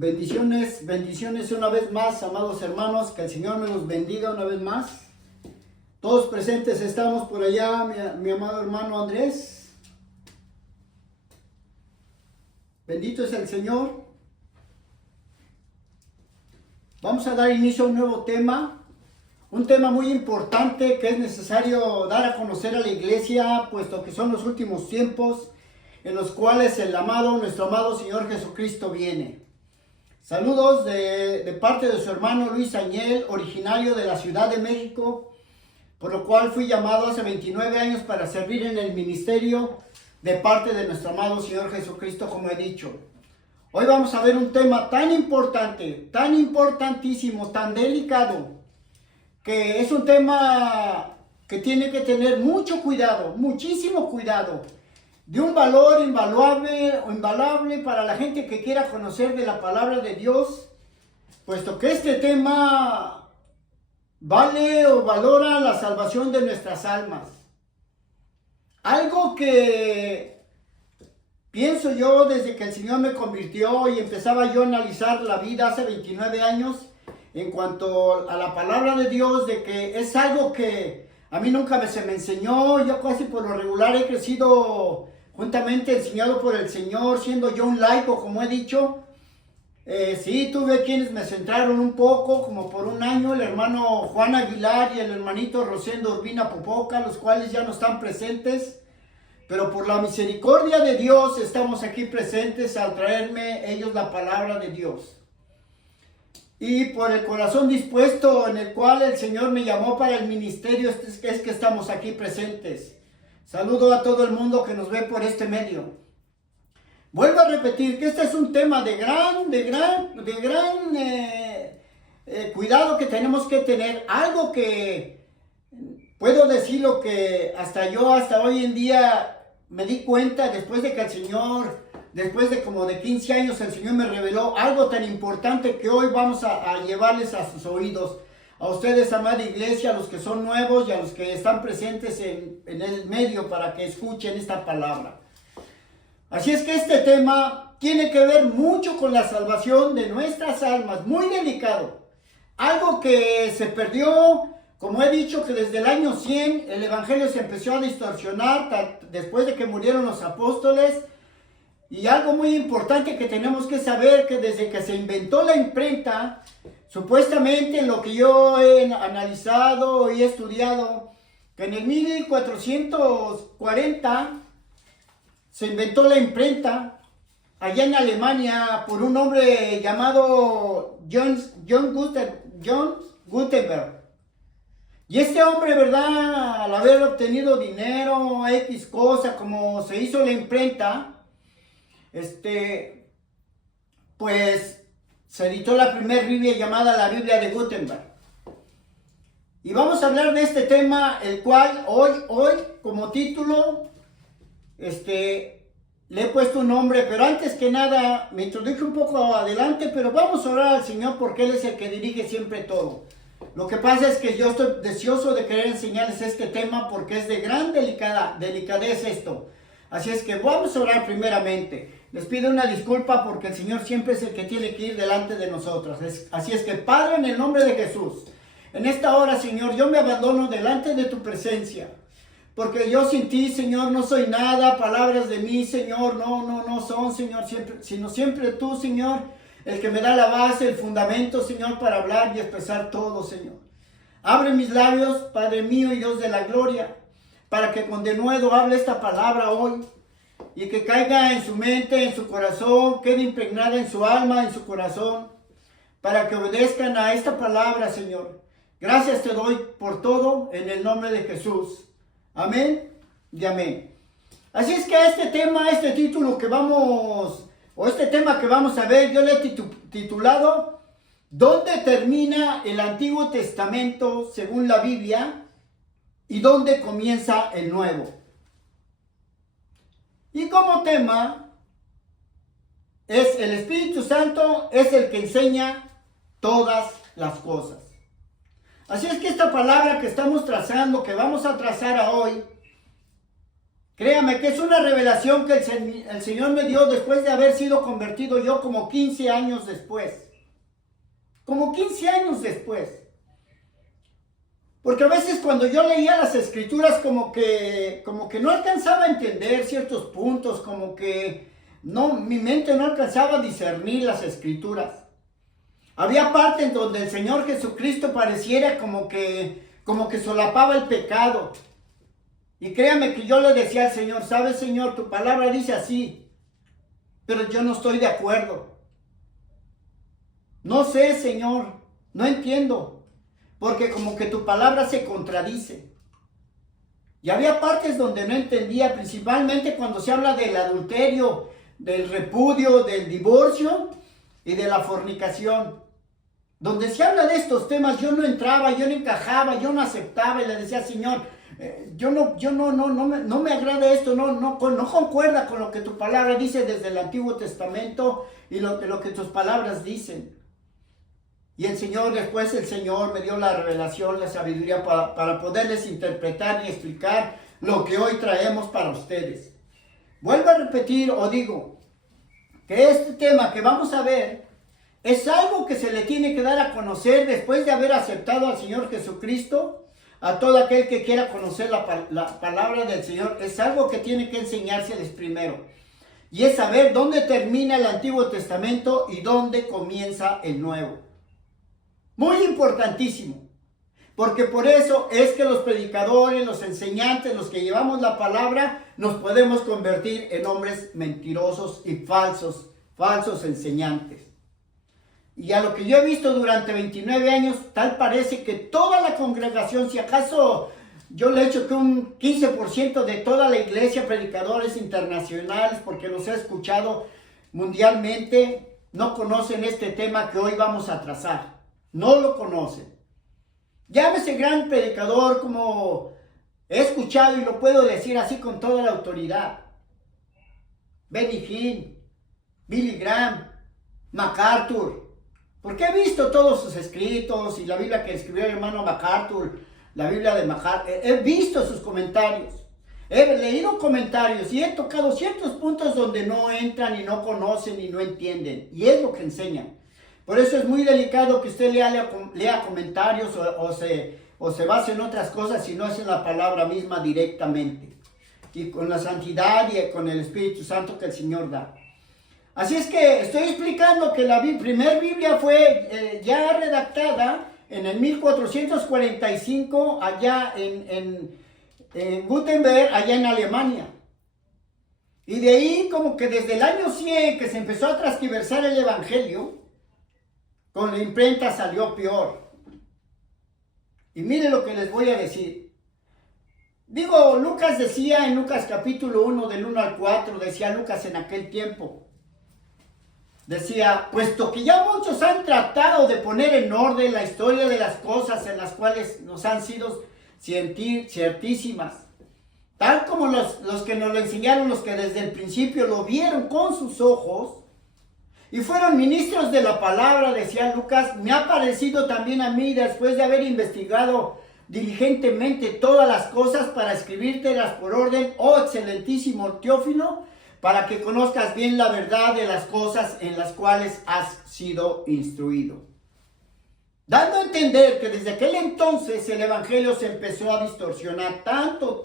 Bendiciones, bendiciones una vez más, amados hermanos, que el Señor me los bendiga una vez más. Todos presentes estamos por allá, mi amado hermano Andrés. Bendito es el Señor. Vamos a dar inicio a un nuevo tema, un tema muy importante que es necesario dar a conocer a la iglesia, puesto que son los últimos tiempos en los cuales nuestro amado Señor Jesucristo viene. Saludos de parte de su hermano Luis Añel, originario de la Ciudad de México, por lo cual fui llamado hace 29 años para servir en el ministerio de parte de nuestro amado Señor Jesucristo, como he dicho. Hoy vamos a ver un tema tan importante, tan importantísimo, tan delicado, que es un tema que tiene que tener mucho cuidado, muchísimo cuidado, de un valor invaluable para la gente que quiera conocer de la palabra de Dios, puesto que este tema vale o valora la salvación de nuestras almas. Algo que pienso yo desde que el Señor me convirtió y empezaba yo a analizar la vida hace 29 años en cuanto a la palabra de Dios, de que es algo que a mí nunca se me enseñó. Yo casi por lo regular he crecido juntamente enseñado por el Señor, siendo yo un laico, como he dicho. Sí, tuve quienes me centraron un poco, como por un año, el hermano Juan Aguilar y el hermanito Rosendo Urbina Popoca, los cuales ya no están presentes. Pero por la misericordia de Dios estamos aquí presentes al traerme ellos la palabra de Dios. Y por el corazón dispuesto en el cual el Señor me llamó para el ministerio es que estamos aquí presentes. Saludo a todo el mundo que nos ve por este medio. Vuelvo a repetir que este es un tema de gran cuidado que tenemos que tener. Algo que puedo decirlo que hasta hoy en día me di cuenta después de que el Señor, después de como de 15 años, el Señor me reveló algo tan importante que hoy vamos a llevarles a sus oídos. A ustedes, amada iglesia, a los que son nuevos y a los que están presentes en el medio para que escuchen esta palabra. Así es que este tema tiene que ver mucho con la salvación de nuestras almas, muy delicado. Algo que se perdió, como he dicho, que desde el año 100 el evangelio se empezó a distorsionar después de que murieron los apóstoles. Y algo muy importante que tenemos que saber, que desde que se inventó la imprenta, supuestamente lo que yo he analizado y he estudiado, que en el 1440 se inventó la imprenta allá en Alemania por un hombre llamado John Gutenberg. Y este hombre, ¿verdad?, al haber obtenido dinero, X cosa, como se hizo la imprenta, pues se editó la primera Biblia llamada la Biblia de Gutenberg. Y vamos a hablar de este tema, el cual hoy como título, le he puesto un nombre, pero antes que nada me introduje un poco adelante, pero vamos a orar al Señor porque Él es el que dirige siempre todo. Lo que pasa es que yo estoy deseoso de querer enseñarles este tema porque es de gran delicadez esto. Así es que vamos a orar primeramente. Les pido una disculpa porque el Señor siempre es el que tiene que ir delante de nosotros. Así es que, Padre, en el nombre de Jesús, en esta hora, Señor, yo me abandono delante de tu presencia. Porque yo sin ti, Señor, no soy nada. Palabras de mí, Señor, no son, Señor, sino siempre tú, Señor, el que me da la base, el fundamento, Señor, para hablar y expresar todo, Señor. Abre mis labios, Padre mío y Dios de la gloria, para que con denuedo hable esta palabra hoy y que caiga en su mente, en su corazón, quede impregnada en su alma, en su corazón, para que obedezcan a esta palabra, Señor. Gracias te doy por todo en el nombre de Jesús. Amén y amén. Así es que este tema que vamos a ver, yo le he titulado ¿Dónde termina el Antiguo Testamento según la Biblia y dónde comienza el Nuevo? Y como tema es el Espíritu Santo, es el que enseña todas las cosas. Así es que esta palabra que estamos trazando, que vamos a trazar hoy, Créame que es una revelación que el Señor me dio después de haber sido convertido yo como 15 años después. Como 15 años después. Porque a veces cuando yo leía las escrituras como que no alcanzaba a entender ciertos puntos, como que mi mente no alcanzaba a discernir las escrituras. Había partes en donde el Señor Jesucristo pareciera como que solapaba el pecado. Y créame que yo le decía al Señor, ¿sabes, Señor? Tu palabra dice así, pero yo no estoy de acuerdo. No sé, Señor, no entiendo, porque como que tu palabra se contradice. Y había partes donde no entendía, principalmente cuando se habla del adulterio, del repudio, del divorcio y de la fornicación. Donde se habla de estos temas, yo no entraba, yo no encajaba, yo no aceptaba y le decía, Señor, no me agrada esto, no concuerda con lo que tu palabra dice desde el Antiguo Testamento y lo que tus palabras dicen. Y después el Señor me dio la revelación, la sabiduría para poderles interpretar y explicar lo que hoy traemos para ustedes. Vuelvo a repetir o digo que este tema que vamos a ver es algo que se le tiene que dar a conocer después de haber aceptado al Señor Jesucristo. A todo aquel que quiera conocer la palabra del Señor, es algo que tiene que enseñárseles primero. Y es saber dónde termina el Antiguo Testamento y dónde comienza el Nuevo. Muy importantísimo. Porque por eso es que los predicadores, los enseñantes, los que llevamos la palabra, nos podemos convertir en hombres mentirosos y falsos enseñantes. Y a lo que yo he visto durante 29 años, tal parece que toda la congregación, si acaso yo le he hecho que un 15% de toda la iglesia, predicadores internacionales, porque los he escuchado mundialmente, no conocen este tema que hoy vamos a trazar. No lo conocen. Llámese gran predicador, como he escuchado y lo puedo decir así con toda la autoridad. Benny Hinn, Billy Graham, MacArthur. Porque he visto todos sus escritos y la Biblia que escribió el hermano MacArthur, la Biblia de MacArthur. He visto sus comentarios. He leído comentarios y he tocado ciertos puntos donde no entran y no conocen y no entienden. Y es lo que enseñan. Por eso es muy delicado que usted lea comentarios o se base en otras cosas si no es en la palabra misma directamente. Y con la santidad y con el Espíritu Santo que el Señor da. Así es que estoy explicando que la primera Biblia fue ya redactada en el 1445 allá en Gutenberg, allá en Alemania. Y de ahí como que desde el año 100 que se empezó a transgiversar el Evangelio, con la imprenta salió peor. Y miren lo que les voy a decir. Digo, Lucas decía en Lucas capítulo 1 del 1 al 4, decía Lucas en aquel tiempo. Decía, puesto que ya muchos han tratado de poner en orden la historia de las cosas en las cuales nos han sido ciertísimas, tal como los que nos lo enseñaron, los que desde el principio lo vieron con sus ojos, y fueron ministros de la palabra, decía Lucas, me ha parecido también a mí, después de haber investigado diligentemente todas las cosas para escribírtelas por orden, oh excelentísimo Teófilo, para que conozcas bien la verdad de las cosas en las cuales has sido instruido. Dando a entender que desde aquel entonces el Evangelio se empezó a distorsionar tanto.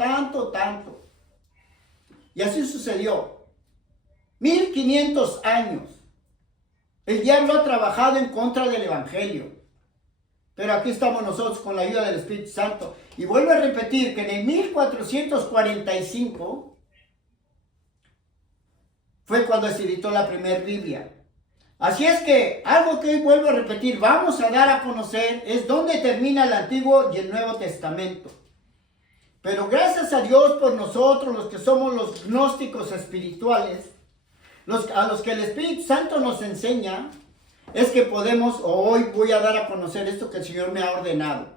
Y así sucedió. 1500 años. El diablo ha trabajado en contra del Evangelio. Pero aquí estamos nosotros con la ayuda del Espíritu Santo. Y vuelvo a repetir que en el 1445 fue cuando se editó la primera Biblia. Así es que algo que hoy vuelvo a repetir, vamos a dar a conocer, es dónde termina el Antiguo y el Nuevo Testamento. Pero gracias a Dios por nosotros, los que somos los gnósticos espirituales, a los que el Espíritu Santo nos enseña, es que podemos, hoy voy a dar a conocer esto que el Señor me ha ordenado.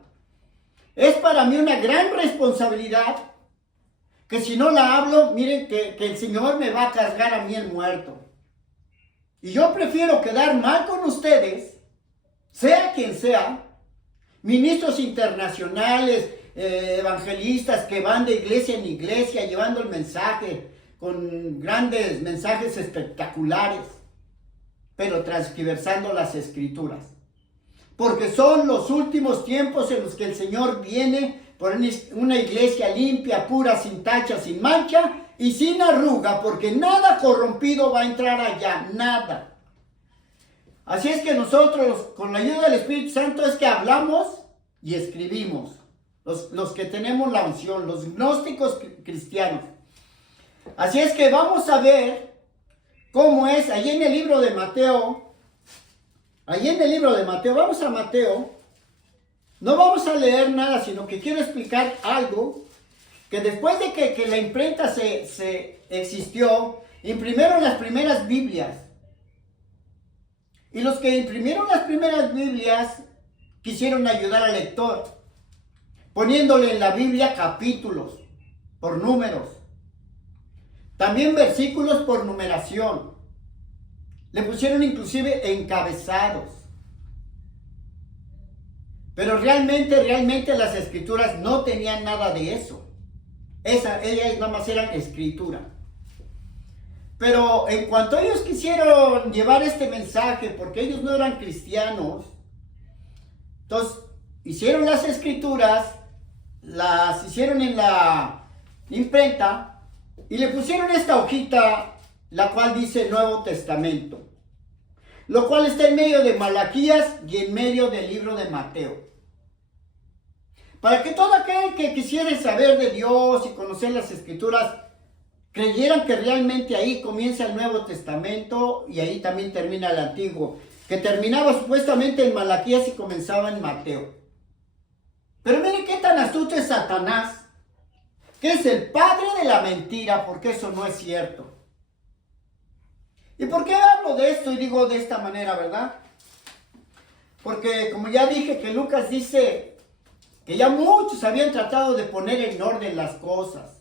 Es para mí una gran responsabilidad, que si no la hablo, miren que el Señor me va a cargar a mí el muerto. Y yo prefiero quedar mal con ustedes, sea quien sea, ministros internacionales, evangelistas que van de iglesia en iglesia llevando el mensaje con grandes mensajes espectaculares, pero transgiversando las escrituras. Porque son los últimos tiempos en los que el Señor viene por una iglesia limpia, pura, sin tacha, sin mancha y sin arruga, porque nada corrompido va a entrar allá, nada. Así es que nosotros, con la ayuda del Espíritu Santo, es que hablamos y escribimos. Los que tenemos la unción, los gnósticos cristianos. Así es que vamos a ver cómo es, allí en el libro de Mateo, vamos a Mateo, no vamos a leer nada, sino que quiero explicar algo, que después de que la imprenta se existió, imprimieron las primeras Biblias. Y los que imprimieron las primeras Biblias quisieron ayudar al lector, poniéndole en la Biblia capítulos por números, también versículos por numeración. Le pusieron inclusive encabezados. Pero realmente las escrituras no tenían nada de eso. Ellas nada más eran escritura. Pero en cuanto ellos quisieron llevar este mensaje, porque ellos no eran cristianos, entonces hicieron las escrituras, las hicieron en la imprenta y le pusieron esta hojita, la cual dice Nuevo Testamento, lo cual está en medio de Malaquías y en medio del libro de Mateo. Para que todo aquel que quisiera saber de Dios y conocer las escrituras, creyeran que realmente ahí comienza el Nuevo Testamento y ahí también termina el Antiguo, que terminaba supuestamente en Malaquías y comenzaba en Mateo. Pero miren qué tan astuto es Satanás, que es el padre de la mentira, porque eso no es cierto. ¿Y por qué hablo de esto y digo de esta manera, verdad? Porque como ya dije que Lucas dice que ya muchos habían tratado de poner en orden las cosas.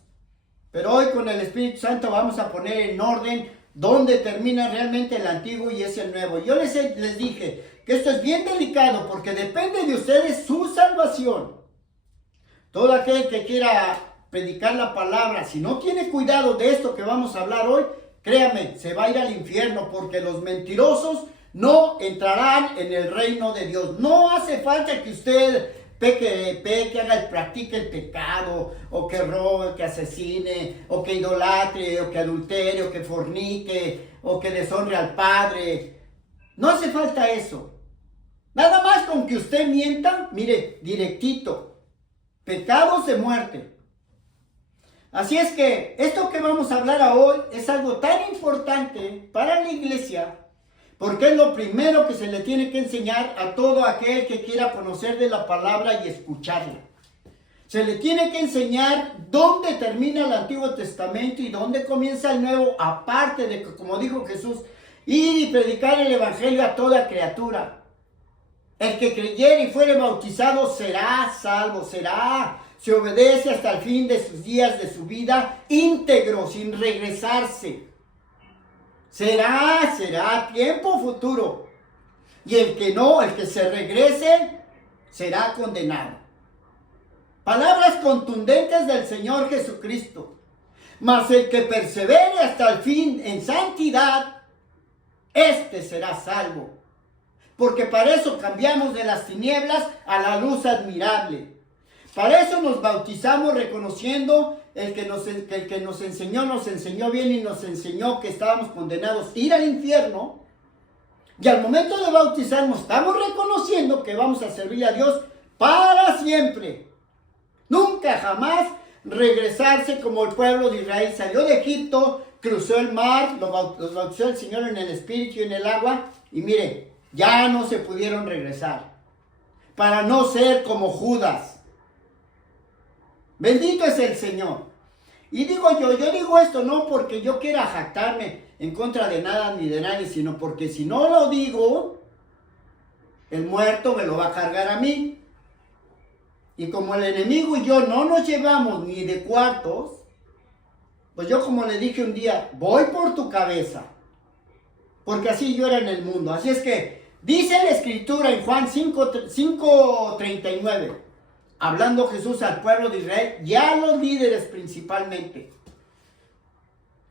Pero hoy con el Espíritu Santo vamos a poner en orden dónde termina realmente el Antiguo y es el Nuevo. Yo les dije que esto es bien delicado porque depende de ustedes su salvación. Todo aquel que quiera predicar la palabra, si no tiene cuidado de esto que vamos a hablar hoy, créame, se va a ir al infierno porque los mentirosos no entrarán en el reino de Dios. No hace falta que usted peque, practique el pecado, o que robe, que asesine, o que idolatre, o que adultere, o que fornique, o que deshonre al Padre. No hace falta eso. Nada más con que usted mienta, mire, directito. Pecados de muerte. Así es que esto que vamos a hablar hoy es algo tan importante para la iglesia, porque es lo primero que se le tiene que enseñar a todo aquel que quiera conocer de la palabra y escucharla. Se le tiene que enseñar dónde termina el Antiguo Testamento y dónde comienza el Nuevo, aparte de que, como dijo Jesús, ir y predicar el Evangelio a toda criatura. El que creyere y fuere bautizado será salvo, se obedece hasta el fin de sus días, de su vida, íntegro, sin regresarse. Será tiempo futuro. Y el que no, el que se regrese, será condenado. Palabras contundentes del Señor Jesucristo. Mas el que persevere hasta el fin en santidad, este será salvo. Porque para eso cambiamos de las tinieblas a la luz admirable. Para eso nos bautizamos reconociendo el que nos enseñó bien y nos enseñó que estábamos condenados a ir al infierno. Y al momento de bautizarnos estamos reconociendo que vamos a servir a Dios para siempre. Nunca jamás regresarse como el pueblo de Israel salió de Egipto, cruzó el mar, los bautizó el Señor en el Espíritu y en el agua. Y mire, ya no se pudieron regresar. Para no ser como Judas. Bendito es el Señor. Y digo yo digo esto no porque yo quiera jactarme en contra de nada ni de nadie, sino porque si no lo digo, el muerto me lo va a cargar a mí. Y como el enemigo y yo no nos llevamos ni de cuartos, pues yo como le dije un día, voy por tu cabeza. Porque así yo era en el mundo. Así es que dice la Escritura en Juan 5:39. hablando Jesús al pueblo de Israel y a los líderes principalmente.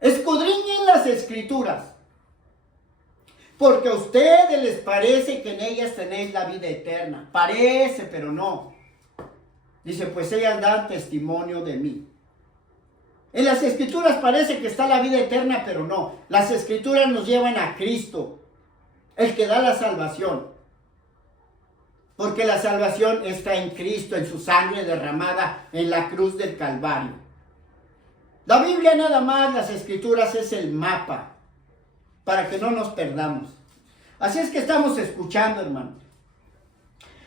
Escudriñen las escrituras, porque a ustedes les parece que en ellas tenéis la vida eterna. Parece, pero no. Dice, pues ellas dan testimonio de mí. En las escrituras parece que está la vida eterna, pero no. Las escrituras nos llevan a Cristo, el que da la salvación. Porque la salvación está en Cristo, en su sangre derramada en la cruz del Calvario. La Biblia nada más, las escrituras es el mapa para que no nos perdamos. Así es que estamos escuchando, hermanos.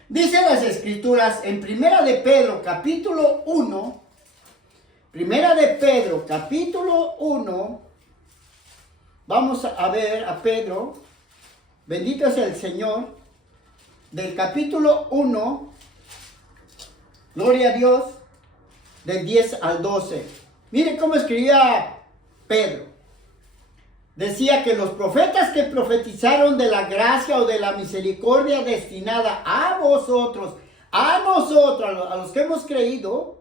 Dice las escrituras en Primera de Pedro, capítulo 1. Primera de Pedro, capítulo 1. Vamos a ver a Pedro. Bendito sea el Señor. Del capítulo 1. Gloria a Dios. Del 10 al 12. Miren cómo escribía Pedro. Decía que los profetas que profetizaron de la gracia o de la misericordia destinada a vosotros, a nosotros, a los que hemos creído,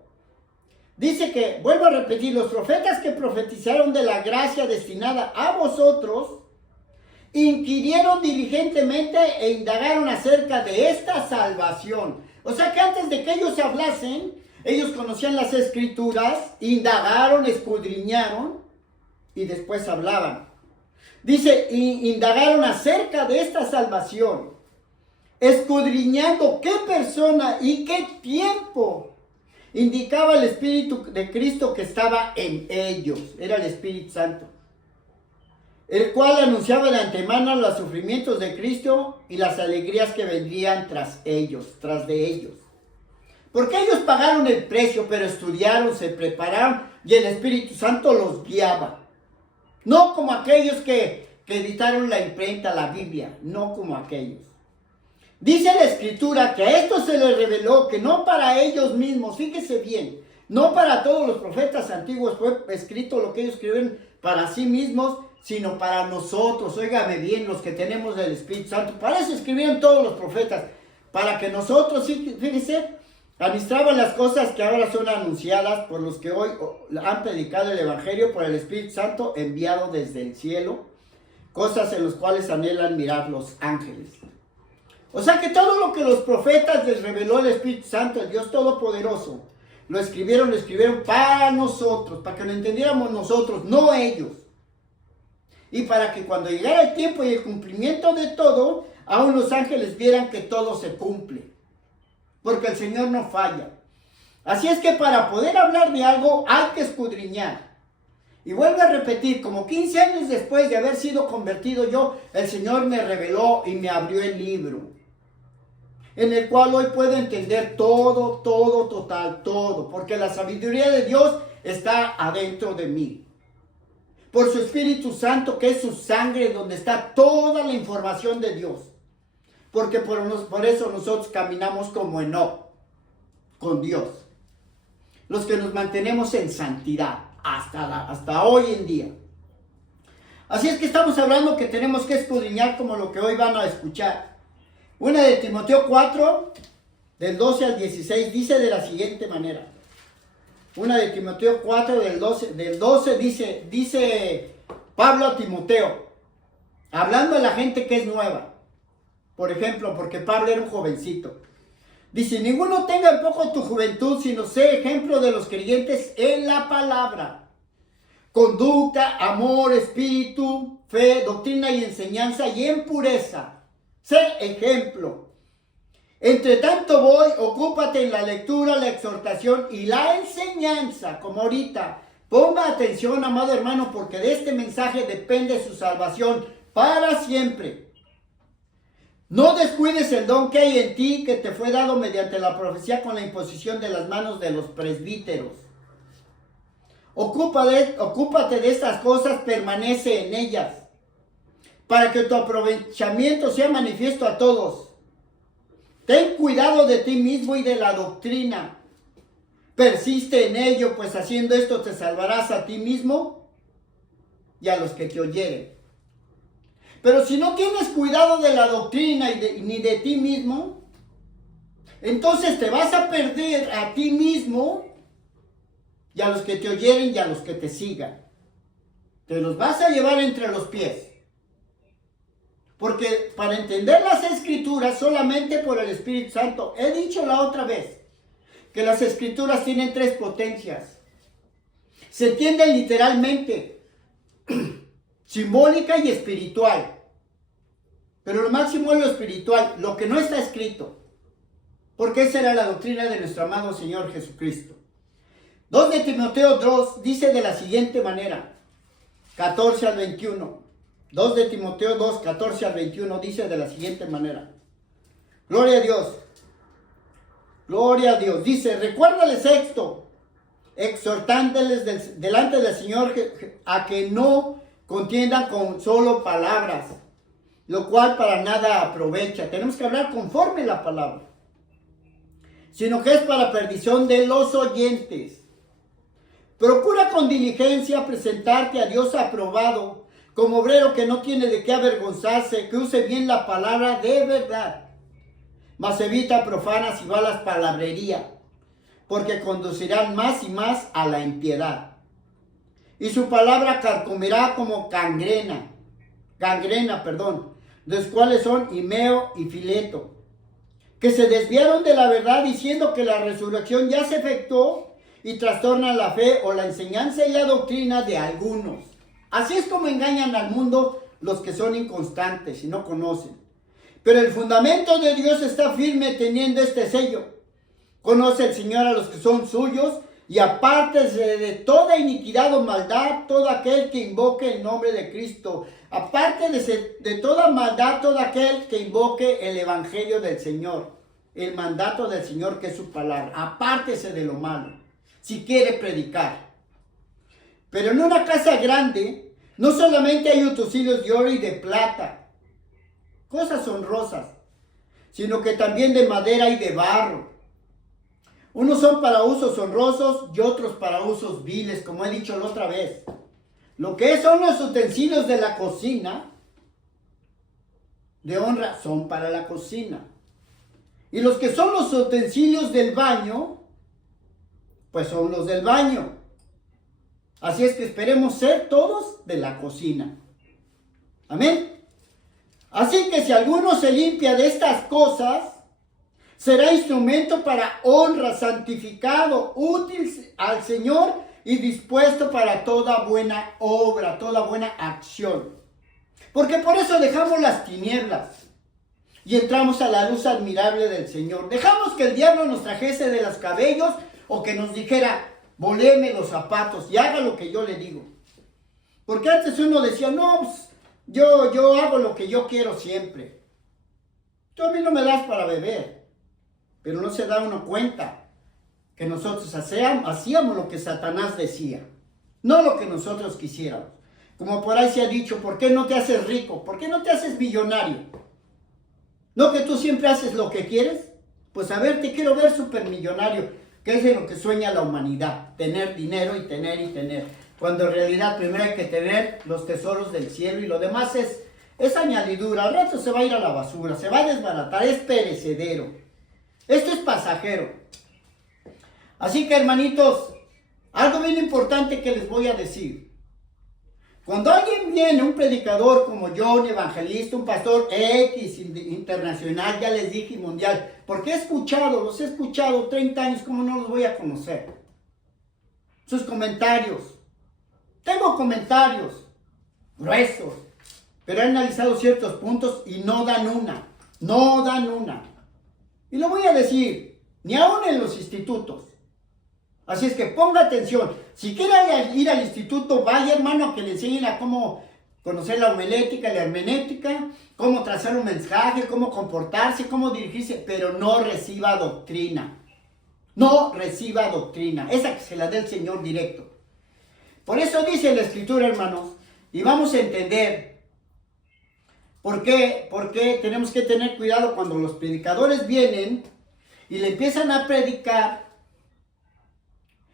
dice que, vuelvo a repetir, los profetas que profetizaron de la gracia destinada a vosotros, inquirieron diligentemente e indagaron acerca de esta salvación. O sea que antes de que ellos hablasen, ellos conocían las escrituras, indagaron, escudriñaron y después hablaban. Dice, indagaron acerca de esta salvación, escudriñando qué persona y qué tiempo indicaba el Espíritu de Cristo que estaba en ellos. Era el Espíritu Santo, el cual anunciaba de antemano los sufrimientos de Cristo y las alegrías que vendrían tras de ellos. Porque ellos pagaron el precio, pero estudiaron, se prepararon y el Espíritu Santo los guiaba. No como aquellos que editaron la imprenta, la Biblia, no como aquellos. Dice la Escritura que a esto se les reveló que no para ellos mismos, fíjese bien, no para todos los profetas antiguos fue escrito lo que ellos escribieron para sí mismos, sino para nosotros. Óigame bien, los que tenemos el Espíritu Santo, para eso escribieron todos los profetas, para que nosotros, fíjese, administraban las cosas que ahora son anunciadas por los que hoy han predicado el Evangelio por el Espíritu Santo enviado desde el cielo, cosas en las cuales anhelan mirar los ángeles. O sea que todo lo que los profetas les reveló el Espíritu Santo, el Dios Todopoderoso, lo escribieron para nosotros, para que lo entendiéramos nosotros, no ellos. Y para que cuando llegara el tiempo y el cumplimiento de todo, aún los ángeles vieran que todo se cumple. Porque el Señor no falla. Así es que para poder hablar de algo hay que escudriñar. Y vuelvo a repetir, como 15 años después de haber sido convertido yo, el Señor me reveló y me abrió el libro, en el cual hoy puedo entender todo, total, todo. Porque la sabiduría de Dios está adentro de mí. Por su Espíritu Santo, que es su sangre, donde está toda la información de Dios. Porque por eso nosotros caminamos como Enoc, con Dios. Los que nos mantenemos en santidad hasta hoy en día. Así es que estamos hablando que tenemos que escudriñar como lo que hoy van a escuchar. Una de Timoteo 4, del 12 al 16, dice de la siguiente manera. Una de Timoteo 4, del 12 dice Pablo a Timoteo, hablando a la gente que es nueva. Por ejemplo, porque Pablo era un jovencito. Dice, ninguno tenga en poco tu juventud, sino sé ejemplo de los creyentes en la palabra. Conducta, amor, espíritu, fe, doctrina y enseñanza y en pureza. Sé ejemplo. Entre tanto ocúpate en la lectura, la exhortación y la enseñanza, como ahorita. Ponga atención, amado hermano, porque de este mensaje depende su salvación para siempre. No descuides el don que hay en ti, que te fue dado mediante la profecía con la imposición de las manos de los presbíteros. Ocúpate de estas cosas, permanece en ellas, para que tu aprovechamiento sea manifiesto a todos. Ten cuidado de ti mismo y de la doctrina. Persiste en ello, pues haciendo esto te salvarás a ti mismo y a los que te oyeren. Pero si no tienes cuidado de la doctrina ni de ti mismo, entonces te vas a perder a ti mismo y a los que te oyeren y a los que te sigan. Te los vas a llevar entre los pies. Porque para entender las Escrituras solamente por el Espíritu Santo, he dicho la otra vez que las Escrituras tienen 3 potencias. Se entienden literalmente, simbólica y espiritual. Pero lo máximo es lo espiritual, lo que no está escrito. Porque esa era la doctrina de nuestro amado Señor Jesucristo. 2 de Timoteo 2 dice de la siguiente manera, 14 al 21. 2 de Timoteo 2, 14 al 21 dice de la siguiente manera. Gloria a Dios. Gloria a Dios. Dice, recuérdales esto, exhortándoles delante del Señor a que no contiendan con solo palabras, lo cual para nada aprovecha. Tenemos que hablar conforme la palabra, sino que es para perdición de los oyentes. Procura con diligencia presentarte a Dios aprobado, como obrero que no tiene de qué avergonzarse, que use bien la palabra de verdad, mas evita profanas y vanas palabrería, porque conducirán más y más a la impiedad. Y su palabra carcomerá como gangrena, los cuales son Himeo y Fileto, que se desviaron de la verdad diciendo que la resurrección ya se efectuó y trastornan la fe o la enseñanza y la doctrina de algunos. Así es como engañan al mundo los que son inconstantes y no conocen. Pero el fundamento de Dios está firme teniendo este sello. Conoce el Señor a los que son suyos y apártese de toda iniquidad o maldad todo aquel que invoque el nombre de Cristo. Apártese de toda maldad todo aquel que invoque el evangelio del Señor. El mandato del Señor que es su palabra. Apártese de lo malo si quiere predicar. Pero en una casa grande no solamente hay utensilios de oro y de plata, cosas honrosas, sino que también de madera y de barro. Unos son para usos honrosos y otros para usos viles, como he dicho la otra vez. Lo que son los utensilios de la cocina, de honra, son para la cocina. Y los que son los utensilios del baño, pues son los del baño. Así es que esperemos ser todos de la cocina. Amén. Así que si alguno se limpia de estas cosas, será instrumento para honra, santificado, útil al Señor y dispuesto para toda buena obra, toda buena acción. Porque por eso dejamos las tinieblas y entramos a la luz admirable del Señor. Dejamos que el diablo nos trajese de los cabellos o que nos dijera, voléme los zapatos y haga lo que yo le digo. Porque antes uno decía, no, pues, yo hago lo que yo quiero siempre. Tú a mí no me das para beber. Pero no se da uno cuenta que nosotros hacíamos lo que Satanás decía, no lo que nosotros quisiéramos. Como por ahí se ha dicho, ¿por qué no te haces rico? ¿Por qué no te haces millonario? ¿No que tú siempre haces lo que quieres? Pues a ver, te quiero ver supermillonario, que es de lo que sueña la humanidad, tener dinero y tener y tener. Cuando en realidad primero hay que tener los tesoros del cielo y lo demás es añadidura. Al rato se va a ir a la basura, se va a desbaratar, es perecedero. Esto es pasajero. Así que, hermanitos, algo bien importante que les voy a decir. Cuando alguien viene, un predicador como yo, un evangelista, un pastor X internacional, ya les dije mundial, porque los he escuchado 30 años, ¿cómo no los voy a conocer? Sus comentarios. Tengo comentarios gruesos, pero he analizado ciertos puntos y no dan una. Y lo voy a decir, ni aún en los institutos. Así es que ponga atención. Si quiere ir al instituto, vaya, hermano, a que le enseñen a cómo conocer la homilética, la hermenéutica, cómo trazar un mensaje, cómo comportarse, cómo dirigirse, pero no reciba doctrina. No reciba doctrina. Esa que se la dé el Señor directo. Por eso dice la Escritura, hermanos, y vamos a entender por qué tenemos que tener cuidado cuando los predicadores vienen y le empiezan a predicar.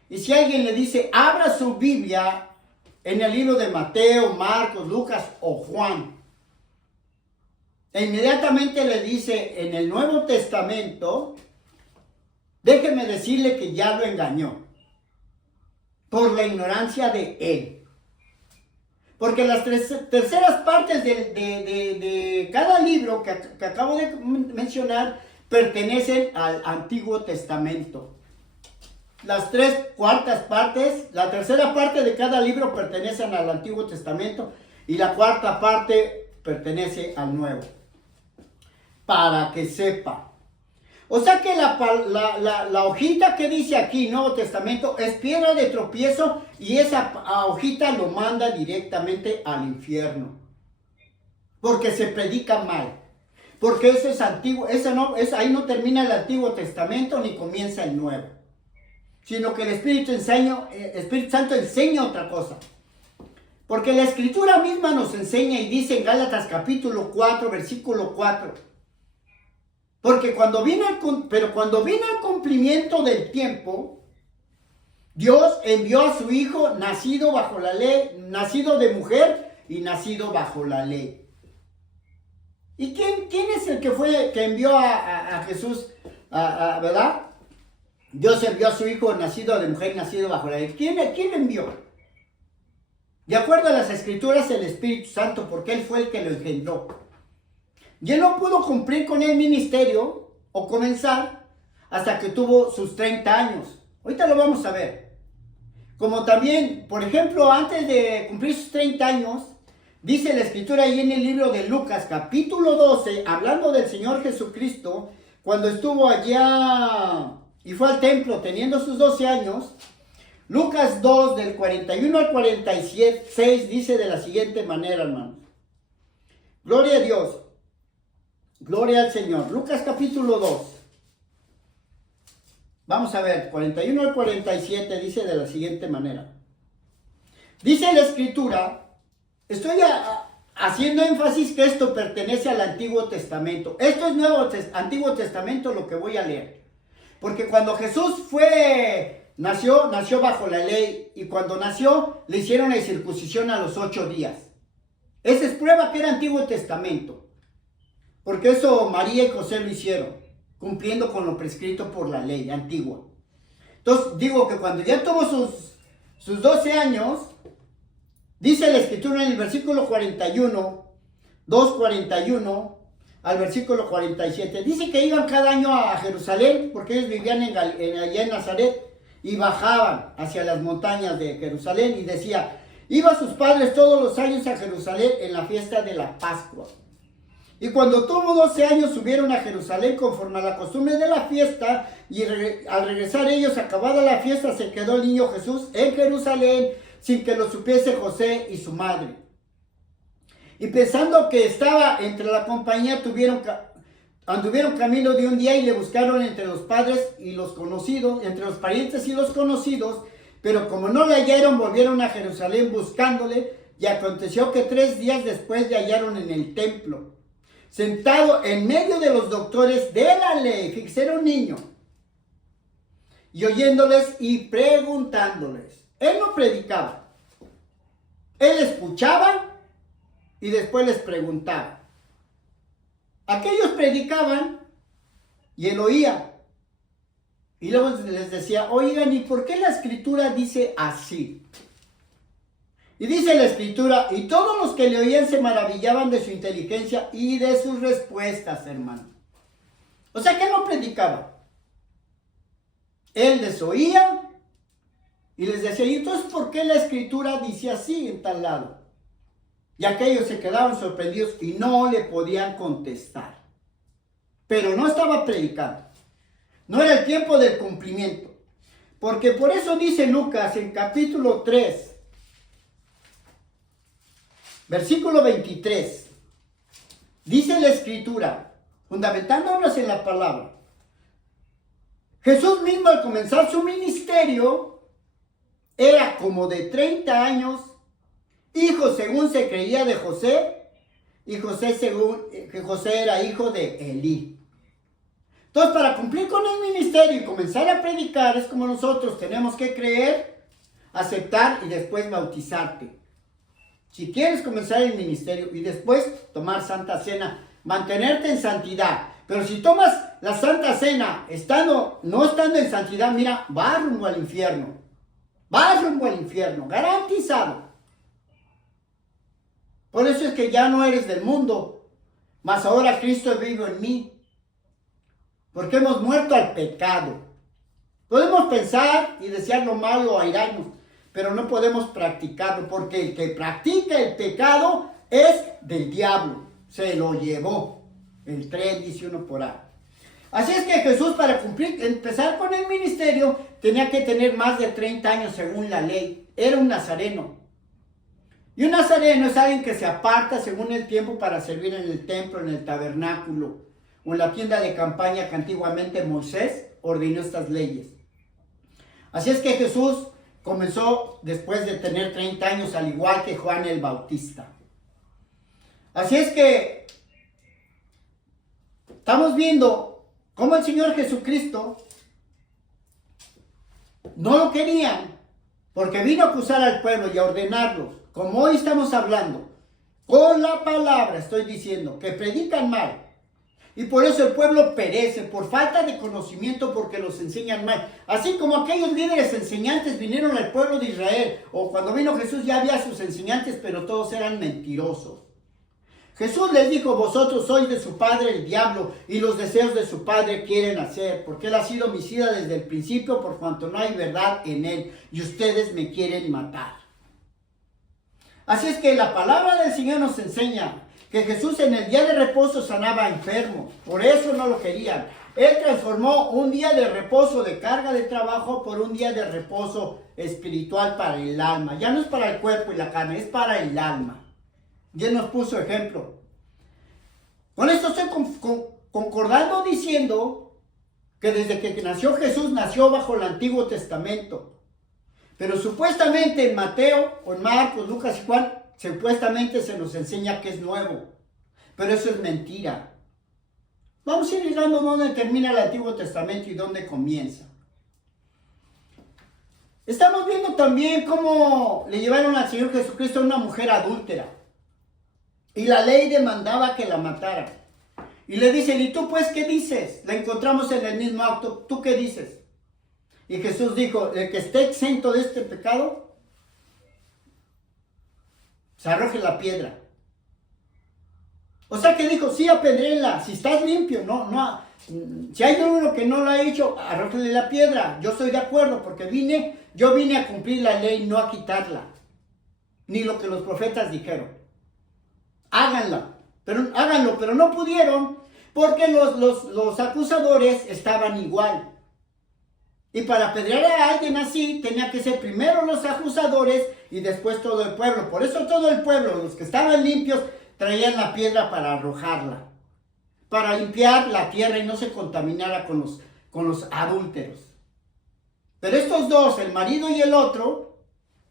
Y si alguien le dice, abra su Biblia en el libro de Mateo, Marcos, Lucas o Juan, e inmediatamente le dice en el Nuevo Testamento, déjeme decirle que ya lo engañó por la ignorancia de él. Porque las terceras partes de cada libro que acabo de mencionar pertenecen al Antiguo Testamento. Las 3/4 partes, la tercera parte de cada libro pertenecen al Antiguo Testamento y la 4ª parte pertenece al Nuevo. Para que sepa. O sea que la hojita que dice aquí, Nuevo Testamento, es piedra de tropiezo y esa hojita lo manda directamente al infierno. Porque se predica mal. Porque eso es antiguo, ahí no termina el Antiguo Testamento ni comienza el Nuevo. Sino que el Espíritu Santo enseña otra cosa. Porque la Escritura misma nos enseña y dice en Gálatas capítulo 4, versículo 4. Porque cuando vino el cumplimiento del tiempo, Dios envió a su Hijo nacido bajo la ley, nacido de mujer y nacido bajo la ley. ¿Y quién es el que envió a Jesús, verdad? Dios envió a su Hijo nacido de mujer y nacido bajo la ley. ¿Quién lo envió? De acuerdo a las Escrituras, el Espíritu Santo, porque Él fue el que lo engendró. Y él no pudo cumplir con el ministerio o comenzar hasta que tuvo sus 30 años. Ahorita lo vamos a ver. Como también, por ejemplo, antes de cumplir sus 30 años, dice la Escritura ahí en el libro de Lucas, capítulo 12, hablando del Señor Jesucristo, cuando estuvo allá y fue al templo teniendo sus 12 años, Lucas 2, del 41 al 46, dice de la siguiente manera, hermanos. Gloria a Dios. Gloria al Señor. Lucas capítulo 2. Vamos a ver, 41 al 47 dice de la siguiente manera. Dice la Escritura, estoy haciendo énfasis que esto pertenece al Antiguo Testamento. Esto es Antiguo Testamento lo que voy a leer. Porque cuando Jesús nació bajo la ley y cuando nació le hicieron la circuncisión a los 8 días. Esa es prueba que era Antiguo Testamento. Porque eso María y José lo hicieron, cumpliendo con lo prescrito por la ley antigua. Entonces, digo que cuando ya tuvo sus 12 años, dice la Escritura en el versículo 41, 2:41 al versículo 47, dice que iban cada año a Jerusalén, porque ellos vivían allá en Nazaret, y bajaban hacia las montañas de Jerusalén, y decía, iban sus padres todos los años a Jerusalén en la fiesta de la Pascua. Y cuando tuvo 12 años subieron a Jerusalén conforme a la costumbre de la fiesta, y al regresar ellos, acabada la fiesta, se quedó el niño Jesús en Jerusalén sin que lo supiese José y su madre. Y pensando que estaba entre la compañía, anduvieron camino de un día y le buscaron entre los padres y los conocidos, entre los parientes y los conocidos, pero como no le hallaron, volvieron a Jerusalén buscándole, y aconteció que 3 días después le hallaron en el templo, sentado en medio de los doctores de la ley, fíjese, era un niño, y oyéndoles y preguntándoles. Él no predicaba, él escuchaba y después les preguntaba. Aquellos predicaban y él oía, y luego les decía, oigan, ¿y por qué la Escritura dice así? Y dice la Escritura, y todos los que le oían se maravillaban de su inteligencia y de sus respuestas, hermano. O sea que él no predicaba. Él les oía y les decía, ¿y entonces por qué la Escritura dice así en tal lado? Y aquellos se quedaban sorprendidos y no le podían contestar. Pero no estaba predicando. No era el tiempo del cumplimiento. Porque por eso dice Lucas en capítulo 3, versículo 23, dice la Escritura, fundamentándonos en la palabra, Jesús mismo al comenzar su ministerio era como de 30 años, hijo según se creía de José, y José era hijo de Elí. Entonces, para cumplir con el ministerio y comenzar a predicar, es como nosotros tenemos que creer, aceptar y después bautizarte. Si quieres comenzar el ministerio y después tomar Santa Cena, mantenerte en santidad, Pero si tomas la Santa Cena no estando en santidad, mira, vas rumbo al infierno. Vas rumbo al infierno, garantizado. Por eso es que ya no eres del mundo, mas ahora Cristo vive en mí. Porque hemos muerto al pecado. Podemos pensar y desear lo malo, airarnos, pero no podemos practicarlo, porque el que practica el pecado es del diablo. Se lo llevó. El 3 dice uno por ahí. Así es que Jesús, para empezar con el ministerio, tenía que tener más de 30 años según la ley. Era un nazareno. Y un nazareno es alguien que se aparta según el tiempo para servir en el templo, en el tabernáculo o en la tienda de campaña que antiguamente Moisés ordenó estas leyes. Así es que Jesús comenzó después de tener 30 años, al igual que Juan el Bautista. Así es que estamos viendo cómo el Señor Jesucristo no lo querían, porque vino a acusar al pueblo y a ordenarlos, como hoy estamos hablando, con la palabra estoy diciendo, que predican mal. Y por eso el pueblo perece, por falta de conocimiento, porque los enseñan mal. Así como aquellos líderes enseñantes vinieron al pueblo de Israel, o cuando vino Jesús ya había sus enseñantes, pero todos eran mentirosos. Jesús les dijo, vosotros sois de su padre el diablo, y los deseos de su padre quieren hacer, porque él ha sido homicida desde el principio, por cuanto no hay verdad en él, y ustedes me quieren matar. Así es que la palabra del Señor nos enseña que Jesús en el día de reposo sanaba a enfermos, por eso no lo querían. Él transformó un día de reposo, de carga de trabajo, por un día de reposo espiritual para el alma. Ya no es para el cuerpo y la carne, es para el alma. Y él nos puso ejemplo. Con esto estoy concordando diciendo que desde que nació Jesús, nació bajo el Antiguo Testamento. Pero supuestamente en Mateo, o en Marcos, Lucas y Juan, supuestamente se nos enseña que es nuevo. Pero eso es mentira. Vamos a ir llegando dónde termina el Antiguo Testamento y dónde comienza. Estamos viendo también cómo le llevaron al Señor Jesucristo a una mujer adúltera. Y la ley demandaba que la mataran. Y le dicen, ¿y tú pues qué dices? La encontramos en el mismo acto, ¿tú qué dices? Y Jesús dijo, el que esté exento de este pecado, se arroje la piedra. O sea que dijo, sí, apedréenla, si estás limpio, si hay uno que no lo ha hecho, arrójele la piedra. Yo estoy de acuerdo, porque yo vine a cumplir la ley, no a quitarla. Ni lo que los profetas dijeron. Háganlo, pero no pudieron, porque los acusadores estaban igual. Y para apedrear a alguien así, tenía que ser primero los acusadores y después todo el pueblo. Por eso todo el pueblo, los que estaban limpios, traían la piedra para arrojarla. Para limpiar la tierra y no se contaminara con los adúlteros. Pero estos dos, el marido y el otro,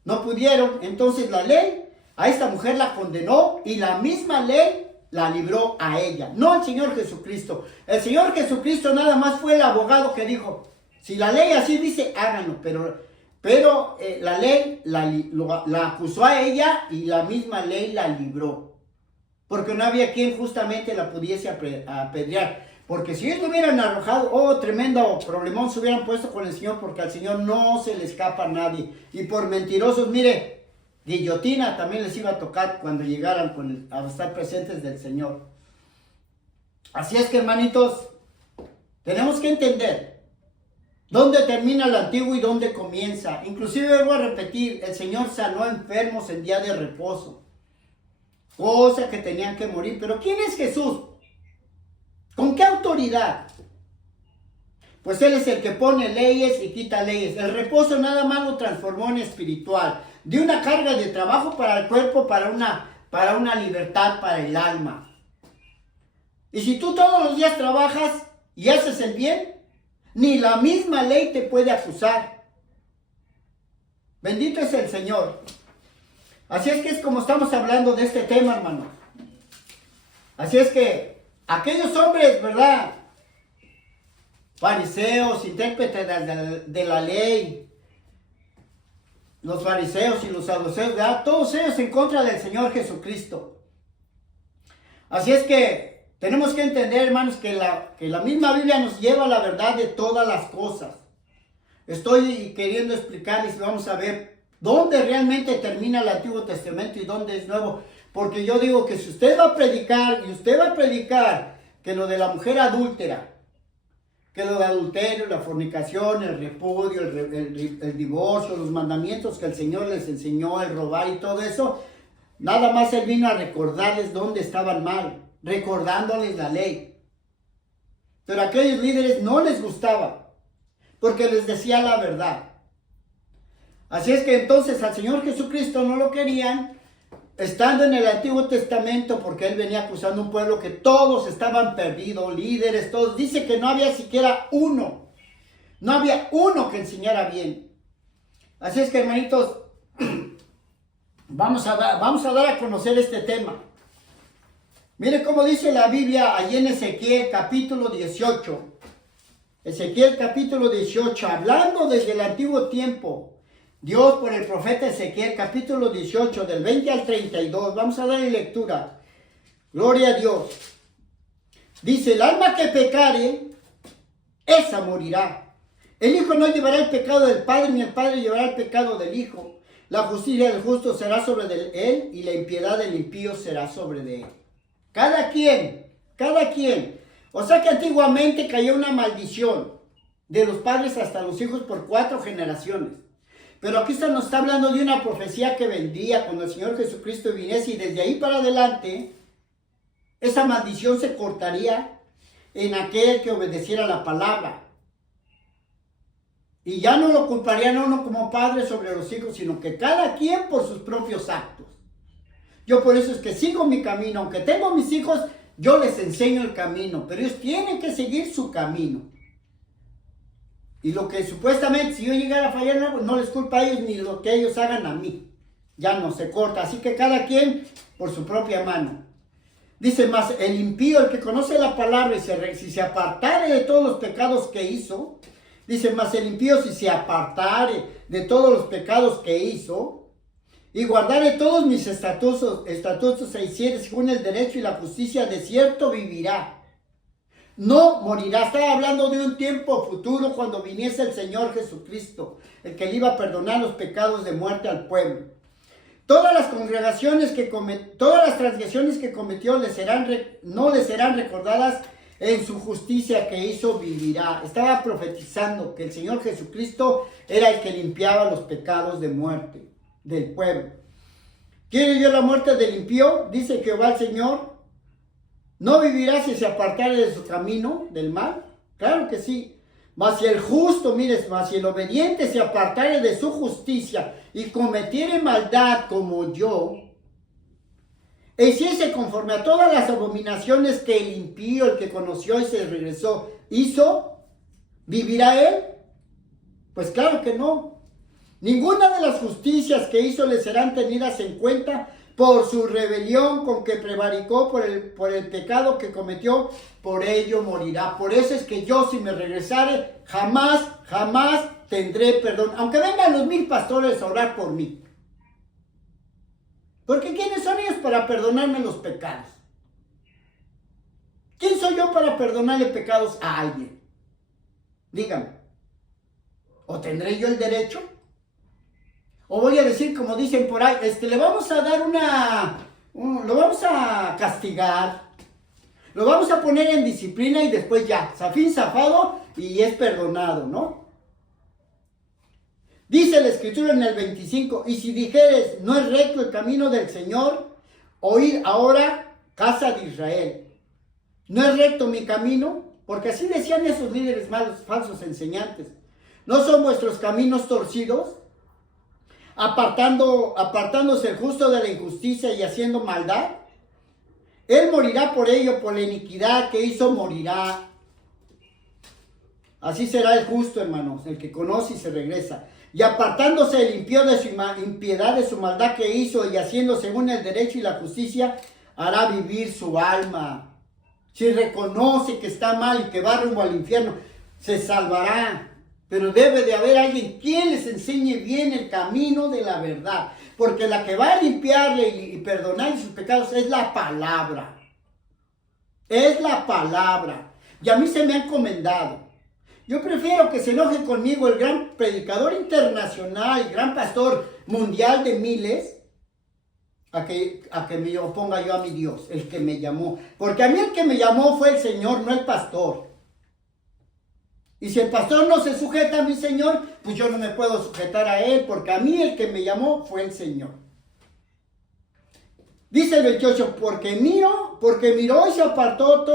no pudieron. Entonces la ley a esta mujer la condenó y la misma ley la libró a ella. No al Señor Jesucristo. El Señor Jesucristo nada más fue el abogado que dijo, si la ley así dice, háganlo, pero la ley la acusó a ella y la misma ley la libró. Porque no había quien justamente la pudiese apedrear. Porque si ellos lo hubieran arrojado, tremendo problemón se hubieran puesto con el Señor, porque al Señor no se le escapa a nadie. Y por mentirosos, mire, guillotina también les iba a tocar cuando llegaran a estar presentes del Señor. Así es que, hermanitos, tenemos que entender dónde termina el antiguo y dónde comienza. Inclusive voy a repetir, el Señor sanó enfermos en día de reposo. Cosa que tenían que morir. Pero ¿quién es Jesús? ¿Con qué autoridad? Pues Él es el que pone leyes y quita leyes. El reposo nada más lo transformó en espiritual. De una carga de trabajo para el cuerpo, para una libertad para el alma. Y si tú todos los días trabajas y haces el bien, ni la misma ley te puede acusar. Bendito es el Señor. Así es que es como estamos hablando de este tema, hermano. Así es que aquellos hombres, ¿verdad? Fariseos, intérpretes de la ley, los fariseos y los saduceos, ¿verdad? Todos ellos en contra del Señor Jesucristo. Así es que Tenemos que entender, hermanos, que la misma Biblia nos lleva a la verdad de todas las cosas. Estoy queriendo explicarles, vamos a ver dónde realmente termina el Antiguo Testamento y dónde es Nuevo. Porque yo digo que si usted va a predicar, y usted va a predicar que lo de la mujer adúltera, que lo de adulterio, la fornicación, el repudio, el divorcio, los mandamientos que el Señor les enseñó, el robar y todo eso, nada más Él vino a recordarles dónde estaban mal, recordándoles la ley. Pero a aquellos líderes no les gustaba, porque les decía la verdad. Así es que entonces al Señor Jesucristo no lo querían, estando en el Antiguo Testamento, porque Él venía acusando a un pueblo que todos estaban perdidos, líderes, todos. Dice que no había siquiera uno, no había uno que enseñara bien. Así es que, hermanitos, vamos a dar a conocer este tema. Mire cómo dice la Biblia allí en Ezequiel capítulo 18. Ezequiel capítulo 18, hablando desde el antiguo tiempo. Dios por el profeta Ezequiel capítulo 18 del 20 al 32. Vamos a darle lectura. Gloria a Dios. Dice, el alma que pecare, esa morirá. El hijo no llevará el pecado del padre, ni el padre llevará el pecado del hijo. La justicia del justo será sobre él, y la impiedad del impío será sobre de él. Cada quien. O sea que antiguamente cayó una maldición de los padres hasta los hijos por 4 generaciones. Pero aquí nos está hablando de una profecía que vendría cuando el Señor Jesucristo viniese, y desde ahí para adelante esa maldición se cortaría en aquel que obedeciera la palabra. Y ya no lo culparían a uno como padre sobre los hijos, sino que cada quien por sus propios actos. Yo por eso es que sigo mi camino, aunque tengo mis hijos, yo les enseño el camino, pero ellos tienen que seguir su camino. Y lo que supuestamente, si yo llegara a fallar, no les culpa a ellos ni lo que ellos hagan a mí. Ya no se corta. Así que cada quien por su propia mano. Dice más, el impío, el que conoce la palabra y si se apartare de todos los pecados que hizo. Dice más, el impío si se apartare de todos los pecados que hizo y guardare todos mis estatutos e hiciere según el derecho y la justicia, de cierto vivirá. No morirá. Estaba hablando de un tiempo futuro cuando viniese el Señor Jesucristo, el que le iba a perdonar los pecados de muerte al pueblo. Todas las transgresiones que cometió no le serán recordadas. En su justicia que hizo vivirá. Estaba profetizando que el Señor Jesucristo era el que limpiaba los pecados de muerte del pueblo. ¿Quiere Dios la muerte del impío? Dice Jehová el Señor. ¿No vivirá si se apartare de su camino, del mal? Claro que sí. Mas si el justo, mas si el obediente se apartare de su justicia y cometiere maldad como yo, e hiciese conforme a todas las abominaciones que el impío, el que conoció y se regresó, hizo, ¿vivirá él? Pues claro que no. Ninguna de las justicias que hizo le serán tenidas en cuenta por su rebelión con que prevaricó, por el pecado que cometió, por ello morirá. Por eso es que yo, si me regresare, jamás tendré perdón. Aunque vengan los 1000 pastores a orar por mí. Porque ¿quiénes son ellos para perdonarme los pecados? ¿Quién soy yo para perdonarle pecados a alguien? Dígame. ¿O tendré yo el derecho? ¿O voy a decir, como dicen por ahí, le vamos a dar lo vamos a castigar, lo vamos a poner en disciplina y después ya, zafín zafado y es perdonado, ¿no? Dice la Escritura en el 25, y si dijeres, no es recto el camino del Señor, oíd ahora, casa de Israel. ¿No es recto mi camino? Porque así decían esos líderes malos, falsos enseñantes. ¿No son vuestros caminos torcidos? Apartándose el justo de la injusticia y haciendo maldad. Él morirá por ello, por la iniquidad que hizo morirá. Así será el justo, hermanos, el que conoce y se regresa. Y apartándose el impío de su impiedad, de su maldad que hizo, y haciendo según el derecho y la justicia, hará vivir su alma. Si reconoce que está mal y que va rumbo al infierno, se salvará. Pero debe de haber alguien quien les enseñe bien el camino de la verdad. Porque la que va a limpiarle y perdonarle sus pecados es la palabra. Es la palabra. Y a mí se me ha encomendado. Yo prefiero que se enoje conmigo el gran predicador internacional, el gran pastor mundial de miles, a que me oponga yo a mi Dios, el que me llamó. Porque a mí el que me llamó fue el Señor, no el pastor. Y si el pastor no se sujeta a mi Señor, pues yo no me puedo sujetar a él, porque a mí el que me llamó fue el Señor. Dice el 28, porque miró y se apartó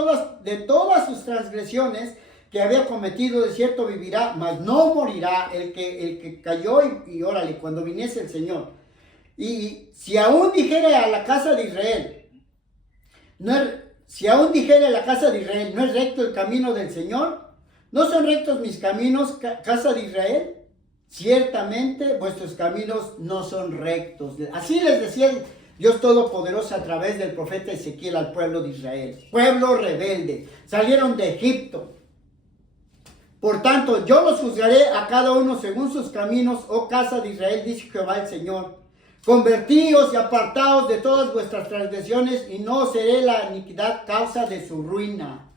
de todas sus transgresiones que había cometido, de cierto vivirá, mas no morirá el que cayó y órale, cuando viniese el Señor. Y si aún dijere a la casa de Israel, no es recto el camino del Señor, ¿no son rectos mis caminos, casa de Israel? Ciertamente vuestros caminos no son rectos. Así les decía Dios Todopoderoso a través del profeta Ezequiel al pueblo de Israel. Pueblo rebelde, salieron de Egipto. Por tanto, yo los juzgaré a cada uno según sus caminos, oh casa de Israel, dice Jehová el Señor. Convertíos y apartaos de todas vuestras transgresiones, y no seré la iniquidad causa de su ruina.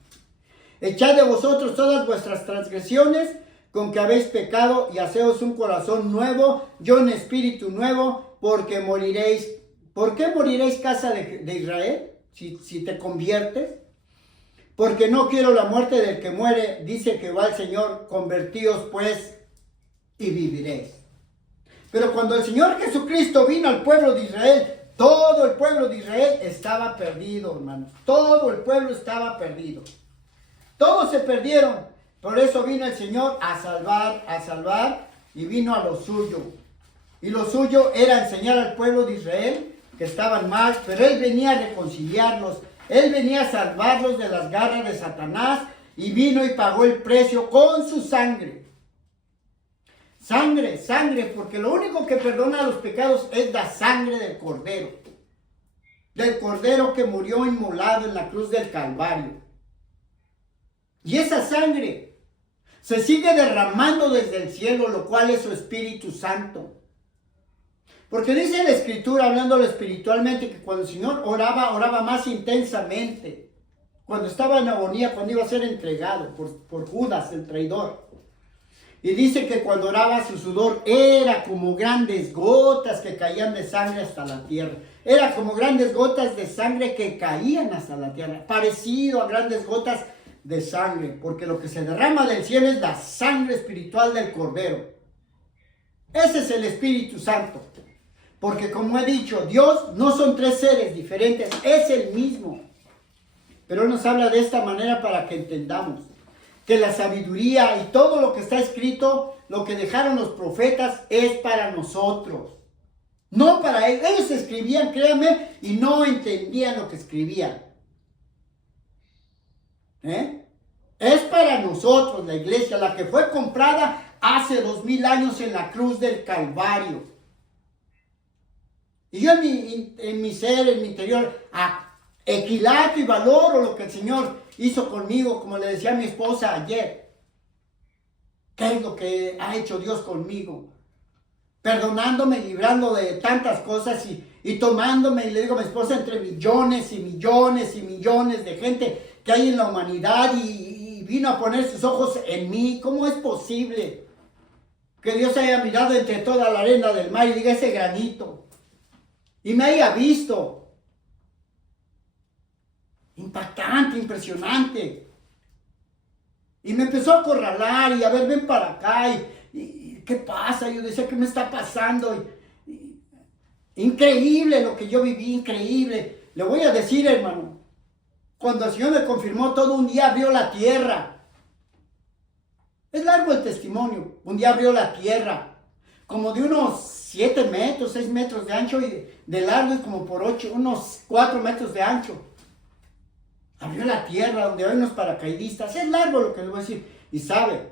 Echad de vosotros todas vuestras transgresiones con que habéis pecado, y haceos un corazón nuevo, y un espíritu nuevo, porque moriréis. ¿Por qué moriréis, casa de Israel, si te conviertes? Porque no quiero la muerte del que muere, dice Jehová el Señor, convertíos pues y viviréis. Pero cuando el Señor Jesucristo vino al pueblo de Israel, todo el pueblo de Israel estaba perdido, hermanos. Todo el pueblo estaba perdido. Todos se perdieron. Por eso vino el Señor a salvar, y vino a lo suyo. Y lo suyo era enseñar al pueblo de Israel que estaban mal, pero Él venía a reconciliarlos. Él venía a salvarlos de las garras de Satanás, y vino y pagó el precio con su sangre. Sangre, porque lo único que perdona los pecados es la sangre del Cordero que murió inmolado en la cruz del Calvario. Y esa sangre se sigue derramando desde el cielo, lo cual es su Espíritu Santo. Porque dice la Escritura, hablándolo espiritualmente, que cuando el Señor oraba más intensamente. Cuando estaba en agonía, cuando iba a ser entregado por Judas, el traidor. Y dice que cuando oraba, su sudor era como grandes gotas que caían de sangre hasta la tierra. Era como grandes gotas de sangre que caían hasta la tierra. Parecido a grandes gotas de sangre. Porque lo que se derrama del cielo es la sangre espiritual del Cordero. Ese es el Espíritu Santo. Porque como he dicho, Dios no son tres seres diferentes, es el mismo. Pero nos habla de esta manera para que entendamos que la sabiduría y todo lo que está escrito, lo que dejaron los profetas, es para nosotros. No para ellos. Ellos escribían, créanme, y no entendían lo que escribían. Es para nosotros, la iglesia, la que fue comprada hace 2000 años en la cruz del Calvario. Y yo en mi ser, en mi interior, equilato y valoro lo que el Señor hizo conmigo, como le decía a mi esposa ayer. ¿Qué es lo que ha hecho Dios conmigo? Perdonándome, librando de tantas cosas y tomándome, y le digo a mi esposa, entre millones y millones y millones de gente que hay en la humanidad, y vino a poner sus ojos en mí. ¿Cómo es posible que Dios haya mirado entre toda la arena del mar y diga ese granito? Y me haya visto. Impactante, impresionante. Y me empezó a acorralar y a ver, ven para acá. Y ¿qué pasa? Yo decía, ¿qué me está pasando? Increíble lo que yo viví, increíble. Le voy a decir, hermano, cuando el Señor me confirmó todo, un día abrió la tierra. Es largo el testimonio. Un día abrió la tierra, como de unos 7 metros, 6 metros de ancho y de largo, y como por unos 4 metros de ancho. Abrió la tierra donde hay unos paracaidistas. Es largo lo que les voy a decir. Y sabe,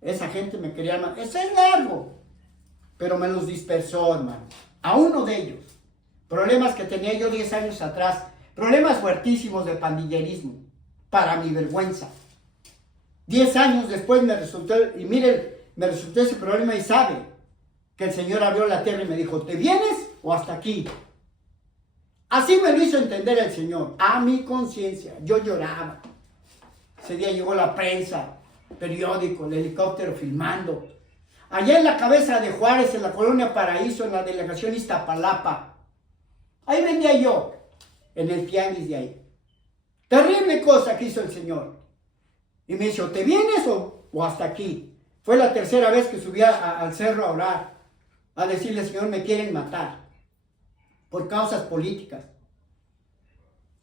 esa gente me quería más. Eso es largo. Pero me los dispersó, hermano. A uno de ellos. Problemas que tenía yo 10 años atrás. Problemas fuertísimos de pandillerismo. Para mi vergüenza. 10 años después me resultó ese problema, y sabe que el Señor abrió la tierra y me dijo, ¿te vienes o hasta aquí? Así me lo hizo entender el Señor, a mi conciencia. Yo lloraba. Ese día llegó la prensa, periódico, el helicóptero filmando. Allá en la cabeza de Juárez, en la colonia Paraíso, en la delegación Iztapalapa. Ahí venía yo, en el tianguis de ahí. Terrible cosa que hizo el Señor. Y me dice, ¿o te vienes o hasta aquí? Fue la tercera vez que subí al cerro a orar, a decirle, Señor, me quieren matar por causas políticas.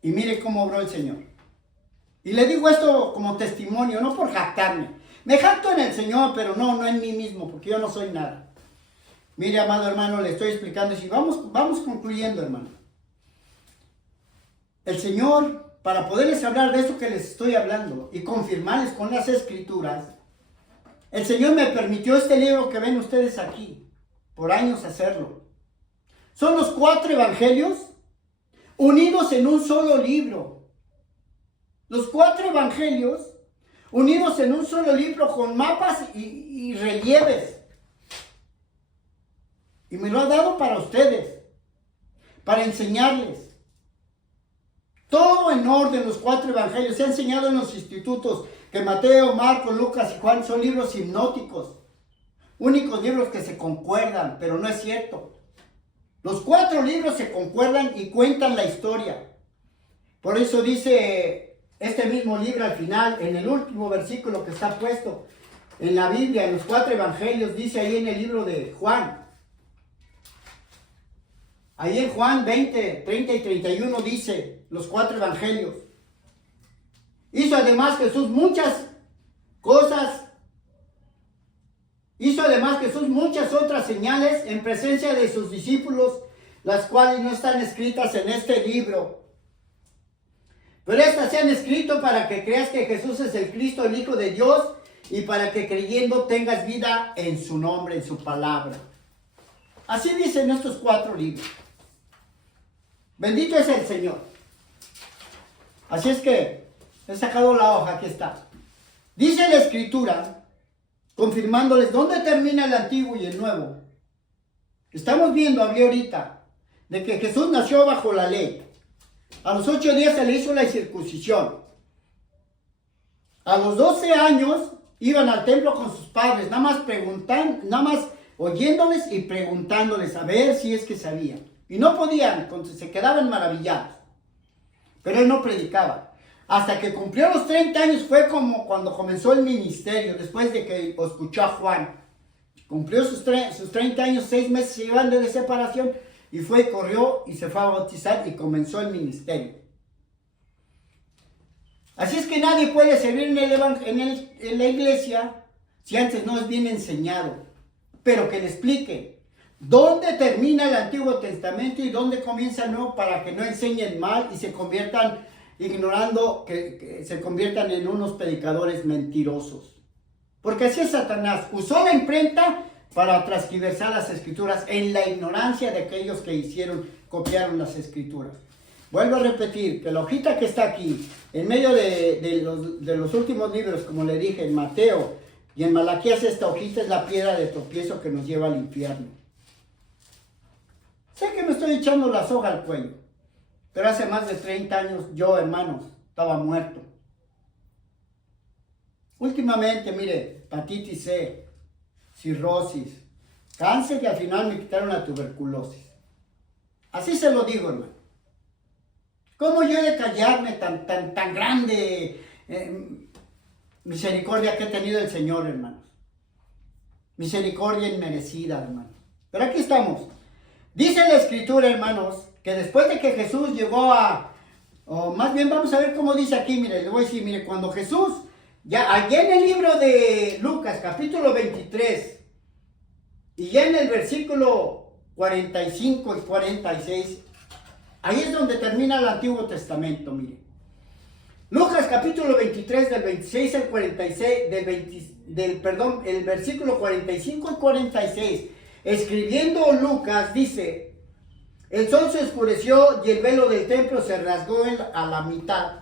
Y mire cómo obró el Señor. Y le digo esto como testimonio, no por jactarme. Me jacto en el Señor, pero no en mí mismo, porque yo no soy nada. Mire, amado hermano, le estoy explicando, y vamos concluyendo, hermano. El Señor, para poderles hablar de esto que les estoy hablando y confirmarles con las Escrituras, el Señor me permitió este libro que ven ustedes aquí, por años hacerlo. Son los 4 evangelios unidos en un solo libro. Los 4 evangelios unidos en un solo libro con mapas y relieves. Y me lo ha dado para ustedes, para enseñarles. Todo en orden, los 4 evangelios. Se ha enseñado en los institutos que Mateo, Marcos, Lucas y Juan son libros hipnóticos. Únicos libros que se concuerdan, pero no es cierto. Los 4 libros se concuerdan y cuentan la historia. Por eso dice este mismo libro al final, en el último versículo que está puesto en la Biblia, en los 4 evangelios, dice ahí en el libro de Juan. Ahí en Juan 20, 30 y 31 dice los 4 evangelios. Hizo además Jesús muchas cosas. Hizo además Jesús muchas otras señales en presencia de sus discípulos, las cuales no están escritas en este libro. Pero estas se han escrito para que creas que Jesús es el Cristo, el Hijo de Dios, y para que creyendo tengas vida en su nombre, en su palabra. Así dicen estos 4 libros. Bendito es el Señor. Así es que he sacado la hoja, aquí está. Dice la Escritura, confirmándoles dónde termina el Antiguo y el Nuevo. Estamos viendo ahorita de que Jesús nació bajo la ley. A los 8 días se le hizo la circuncisión. A los 12 años iban al templo con sus padres, nada más oyéndoles y preguntándoles a ver si es que sabían. Y no podían, se quedaban maravillados. Pero él no predicaba. Hasta que cumplió los 30 años fue como cuando comenzó el ministerio, después de que escuchó a Juan. Cumplió sus 30 años, 6 meses se iban de separación, y fue, corrió y se fue a bautizar y comenzó el ministerio. Así es que nadie puede servir en la iglesia si antes no es bien enseñado. Pero que le explique dónde termina el Antiguo Testamento y dónde comienza el Nuevo, para que no enseñen mal y se conviertan ignorando, que se conviertan en unos predicadores mentirosos. Porque así es Satanás. Usó la imprenta para transgiversar las Escrituras en la ignorancia de aquellos que copiaron las Escrituras. Vuelvo a repetir que la hojita que está aquí, en medio de los últimos libros, como le dije, en Mateo y en Malaquías, esta hojita es la piedra de tropiezo que nos lleva al infierno. Sé que me estoy echando la soga al cuello, pero hace más de 30 años yo, hermanos, estaba muerto. Últimamente, mire, hepatitis C, cirrosis, cáncer, y al final me quitaron la tuberculosis. Así se lo digo, hermano. ¿Cómo yo he de callarme tan grande misericordia que ha tenido el Señor, hermanos? Misericordia inmerecida, hermanos. Pero aquí estamos. Dice la Escritura, hermanos, que después de que Jesús llegó o más bien vamos a ver cómo dice aquí, mire, le voy a decir, mire, cuando Jesús, ya allá en el libro de Lucas, capítulo 23, y ya en el versículo 45 y 46, ahí es donde termina el Antiguo Testamento, mire. Lucas capítulo 23, del 26 al 46, el versículo 45 y 46, escribiendo Lucas, dice: el sol se oscureció y el velo del templo se rasgó a la mitad.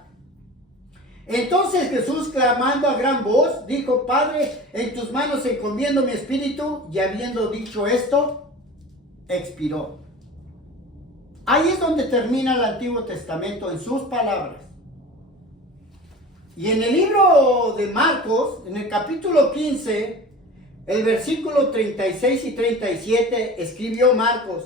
Entonces Jesús, clamando a gran voz, dijo: Padre, en tus manos encomiendo mi espíritu. Y habiendo dicho esto, expiró. Ahí es donde termina el Antiguo Testamento en sus palabras. Y en el libro de Marcos, en el capítulo 15, el versículo 36 y 37, escribió Marcos: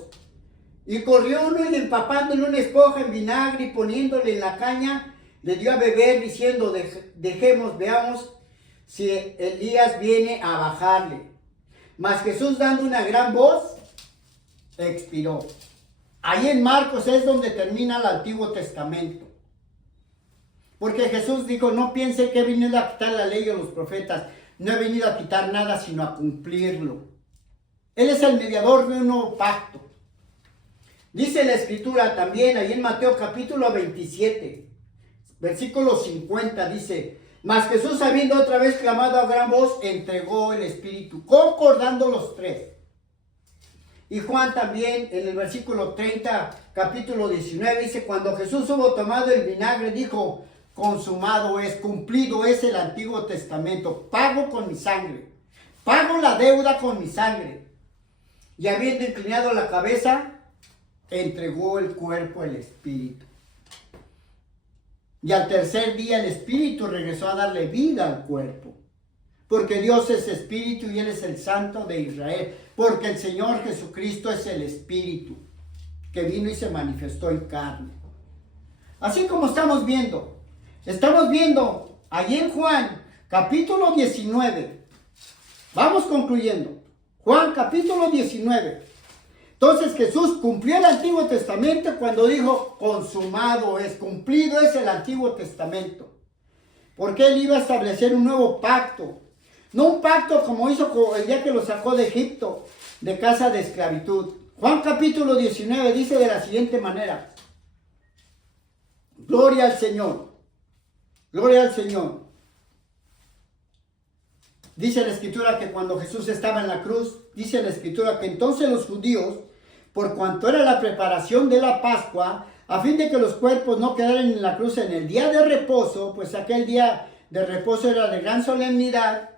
y corrió uno y empapándole una esponja en vinagre y poniéndole en la caña, le dio a beber diciendo: dejemos, veamos si Elías viene a bajarle. Mas Jesús, dando una gran voz, expiró. Ahí en Marcos es donde termina el Antiguo Testamento. Porque Jesús dijo: no piense que he venido a quitar la ley o los profetas. No he venido a quitar nada, sino a cumplirlo. Él es el mediador de un nuevo pacto. Dice la Escritura también, ahí en Mateo capítulo 27, versículo 50, dice: mas Jesús, habiendo otra vez clamado a gran voz, entregó el Espíritu, concordando los tres. Y Juan también, en el versículo 30, capítulo 19, dice: cuando Jesús hubo tomado el vinagre, dijo: consumado es, cumplido es el Antiguo Testamento, pago con mi sangre, pago la deuda con mi sangre. Y habiendo inclinado la cabeza, entregó el cuerpo, el Espíritu. Y al tercer día el Espíritu regresó a darle vida al cuerpo. Porque Dios es Espíritu y Él es el Santo de Israel. Porque el Señor Jesucristo es el Espíritu que vino y se manifestó en carne. Así como estamos viendo allí en Juan capítulo 19. Vamos concluyendo. Juan capítulo 19. Entonces Jesús cumplió el Antiguo Testamento cuando dijo: consumado es, cumplido es el Antiguo Testamento. Porque Él iba a establecer un nuevo pacto. No un pacto como hizo el día que lo sacó de Egipto, de casa de esclavitud. Juan capítulo 19 dice de la siguiente manera: gloria al Señor, gloria al Señor. Dice la Escritura que cuando Jesús estaba en la cruz, dice la Escritura que entonces los judíos, por cuanto era la preparación de la Pascua, a fin de que los cuerpos no quedaran en la cruz en el día de reposo, pues aquel día de reposo era de gran solemnidad,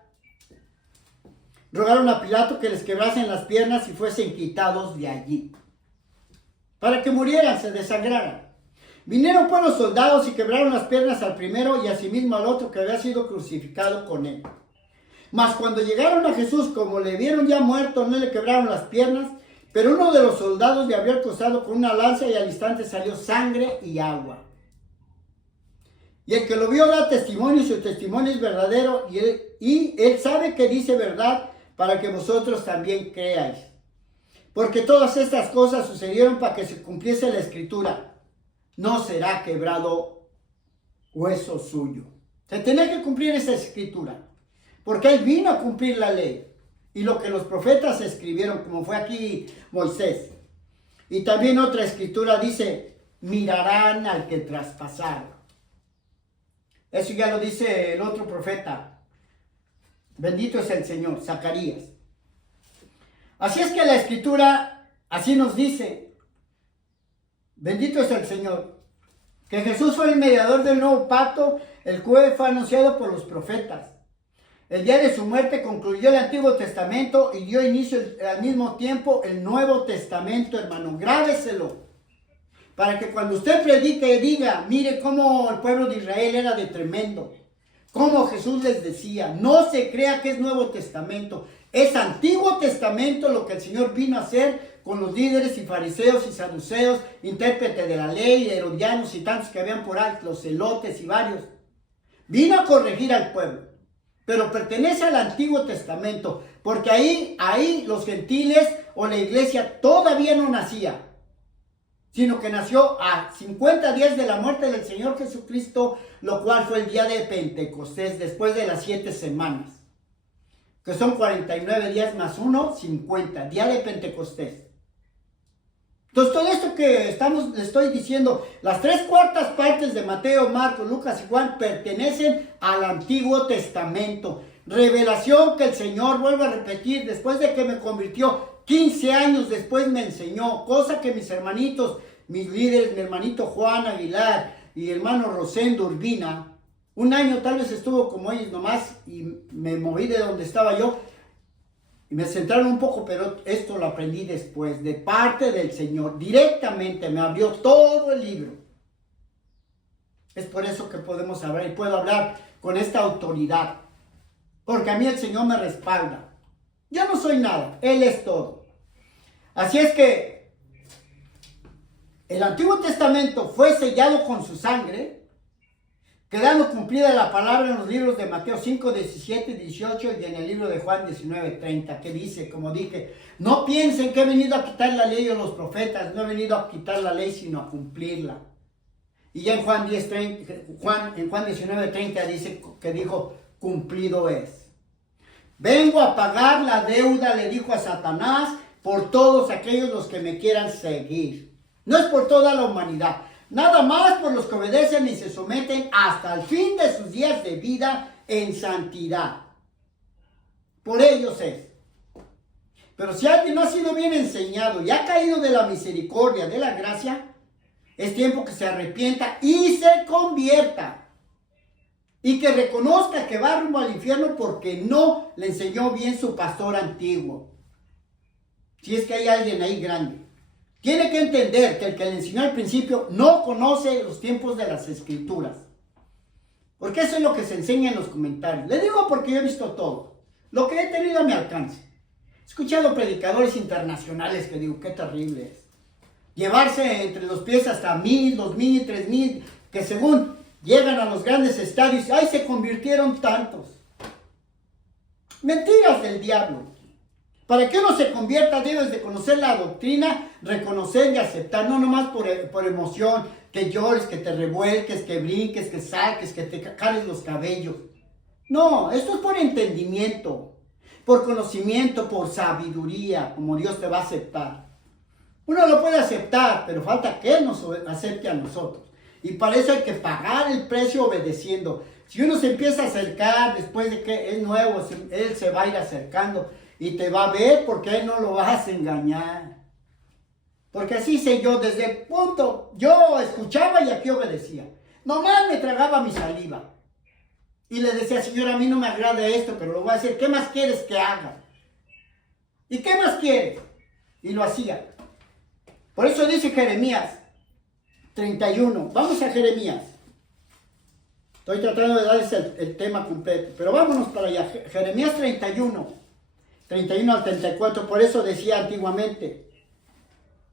rogaron a Pilato que les quebrasen las piernas y fuesen quitados de allí, para que murieran, se desangraran. Vinieron pues los soldados y quebraron las piernas al primero y asimismo al otro que había sido crucificado con él. Mas cuando llegaron a Jesús, como le vieron ya muerto, no le quebraron las piernas, pero uno de los soldados le había acosado con una lanza y al instante salió sangre y agua. Y el que lo vio da testimonio y su testimonio es verdadero y él sabe que dice verdad para que vosotros también creáis. Porque todas estas cosas sucedieron para que se cumpliese la Escritura: no será quebrado hueso suyo. Se tenía que cumplir esa Escritura, porque Él vino a cumplir la ley y lo que los profetas escribieron, como fue aquí Moisés. Y también otra Escritura dice: mirarán al que traspasaron. Eso ya lo dice el otro profeta. Bendito es el Señor, Zacarías. Así es que la Escritura así nos dice: bendito es el Señor, que Jesús fue el mediador del nuevo pacto, el cual fue anunciado por los profetas. El día de su muerte concluyó el Antiguo Testamento y dio inicio al mismo tiempo el Nuevo Testamento, hermano. Grábeselo, para que cuando usted predique diga: mire cómo el pueblo de Israel era de tremendo, cómo Jesús les decía. No se crea que es Nuevo Testamento, es Antiguo Testamento lo que el Señor vino a hacer con los líderes y fariseos y saduceos, intérpretes de la ley, herodianos y tantos que habían por ahí, los celotes y varios. Vino a corregir al pueblo, pero pertenece al Antiguo Testamento, porque ahí los gentiles o la iglesia todavía no nacía, sino que nació a 50 días de la muerte del Señor Jesucristo, lo cual fue el día de Pentecostés, después de las 7 semanas, que son 49 días más 1, 50, día de Pentecostés. Entonces todo esto que le estoy diciendo, las 3/4 partes de Mateo, Marcos, Lucas y Juan pertenecen al Antiguo Testamento. Revelación que el Señor, vuelve a repetir, después de que me convirtió, 15 años después me enseñó, cosa que mis hermanitos, mis líderes, mi hermanito Juan Aguilar y hermano Rosendo Urbina, un año tal vez estuvo como ellos nomás y me moví de donde estaba yo. Y me centraron un poco, pero esto lo aprendí después, de parte del Señor. Directamente me abrió todo el libro. Es por eso que podemos hablar y puedo hablar con esta autoridad. Porque a mí el Señor me respalda. Yo no soy nada, Él es todo. Así es que el Antiguo Testamento fue sellado con su sangre, quedando cumplida la palabra en los libros de Mateo 5, 17 y 18 y en el libro de Juan 19, 30, que dice, como dije, no piensen que he venido a quitar la ley o los profetas, no he venido a quitar la ley, sino a cumplirla. Y ya en Juan 19, 30 dice que dijo, cumplido es. Vengo a pagar la deuda, le dijo a Satanás, por todos aquellos los que me quieran seguir. No es por toda la humanidad. Nada más por los que obedecen y se someten hasta el fin de sus días de vida en santidad. Por ellos es. Pero si alguien no ha sido bien enseñado y ha caído de la misericordia, de la gracia, es tiempo que se arrepienta y se convierta. Y que reconozca que va rumbo al infierno porque no le enseñó bien su pastor antiguo. Si es que hay alguien ahí grande. Tiene que entender que el que le enseñó al principio no conoce los tiempos de las escrituras. Porque eso es lo que se enseña en los comentarios. Le digo porque yo he visto todo. Lo que he tenido a mi alcance. He escuchado predicadores internacionales que digo, qué terrible es. Llevarse entre los pies hasta 1,000, 2,000, 3,000, que según llegan a los grandes estadios, ¡ay, se convirtieron tantos! Mentiras del diablo. Para que uno se convierta debes de conocer la doctrina, reconocer y aceptar, no nomás por emoción, que llores, que te revuelques, que brinques, que saques, que te jales los cabellos. No, esto es por entendimiento, por conocimiento, por sabiduría, como Dios te va a aceptar. Uno lo puede aceptar, pero falta que Él nos acepte a nosotros. Y para eso hay que pagar el precio obedeciendo. Si uno se empieza a acercar después de que es nuevo, Él se va a ir acercando. Y te va a ver porque Él no lo vas a engañar. Porque así sé yo, desde el punto, yo escuchaba y aquí obedecía. Nomás me tragaba mi saliva. Y le decía, Señor, a mí no me agrada esto, pero lo voy a hacer. ¿Qué más quieres que haga? ¿Y qué más quieres? Y lo hacía. Por eso dice Jeremías 31. Vamos a Jeremías. Estoy tratando de darles el tema completo. Pero vámonos para allá. Jeremías 31. 31 al 34, por eso decía antiguamente,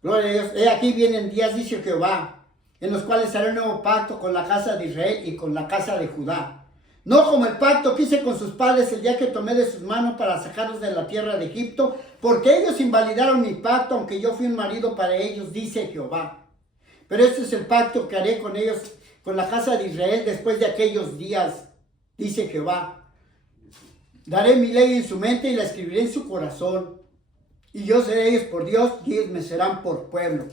gloria a Dios, he aquí vienen días, dice Jehová, en los cuales haré un nuevo pacto con la casa de Israel y con la casa de Judá. No como el pacto que hice con sus padres el día que tomé de sus manos para sacarlos de la tierra de Egipto, porque ellos invalidaron mi pacto, aunque yo fui un marido para ellos, dice Jehová. Pero este es el pacto que haré con ellos, con la casa de Israel después de aquellos días, dice Jehová. Daré mi ley en su mente y la escribiré en su corazón. Y yo seré ellos por Dios y ellos me serán por pueblo.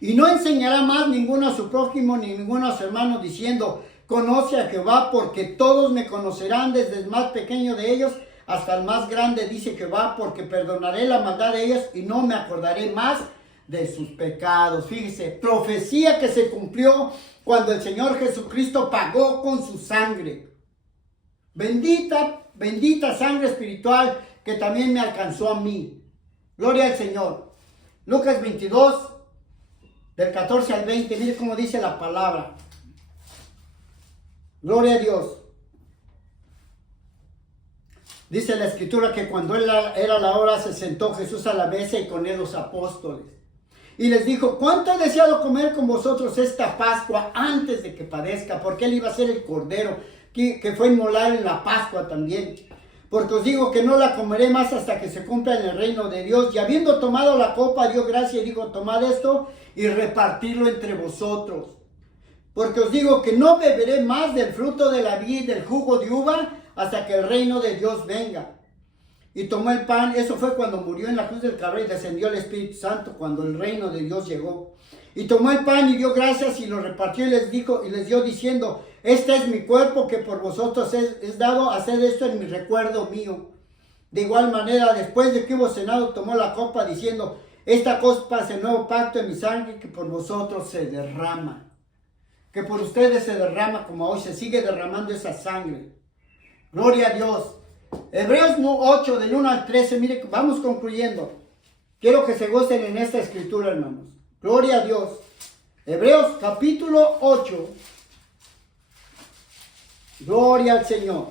Y no enseñará más ninguno a su prójimo ni ninguno a su hermano diciendo, conoce a Jehová, porque todos me conocerán desde el más pequeño de ellos hasta el más grande, dice Jehová, porque perdonaré la maldad de ellos y no me acordaré más de sus pecados. Fíjese, profecía que se cumplió cuando el Señor Jesucristo pagó con su sangre. Bendita, bendita sangre espiritual que también me alcanzó a mí. Gloria al Señor. Lucas 22, del 14 al 20, mire cómo dice la palabra. Gloria a Dios. Dice la escritura que cuando era la hora se sentó Jesús a la mesa y con él los apóstoles. Y les dijo, ¿cuánto he deseado comer con vosotros esta Pascua antes de que padezca? Porque él iba a ser el Cordero que fue inmolado en la Pascua también. Porque os digo que no la comeré más hasta que se cumpla en el reino de Dios. Y habiendo tomado la copa, dio gracia y dijo, tomad esto y repartirlo entre vosotros. Porque os digo que no beberé más del fruto de la vid, del jugo de uva, hasta que el reino de Dios venga. Y tomó el pan, eso fue cuando murió en la cruz del Calvario y descendió el Espíritu Santo, cuando el reino de Dios llegó. Y tomó el pan y dio gracias y lo repartió y les dijo, y les dio diciendo, este es mi cuerpo que por vosotros es dado, haced esto en mi recuerdo mío. De igual manera, después de que hubo cenado, tomó la copa diciendo, esta copa es el nuevo pacto en mi sangre que por vosotros se derrama. Que por ustedes se derrama como hoy se sigue derramando esa sangre. Gloria a Dios. Hebreos 8, del 1 al 13, mire, vamos concluyendo. Quiero que se gocen en esta escritura, hermanos. Gloria a Dios. Hebreos capítulo 8. Gloria al Señor.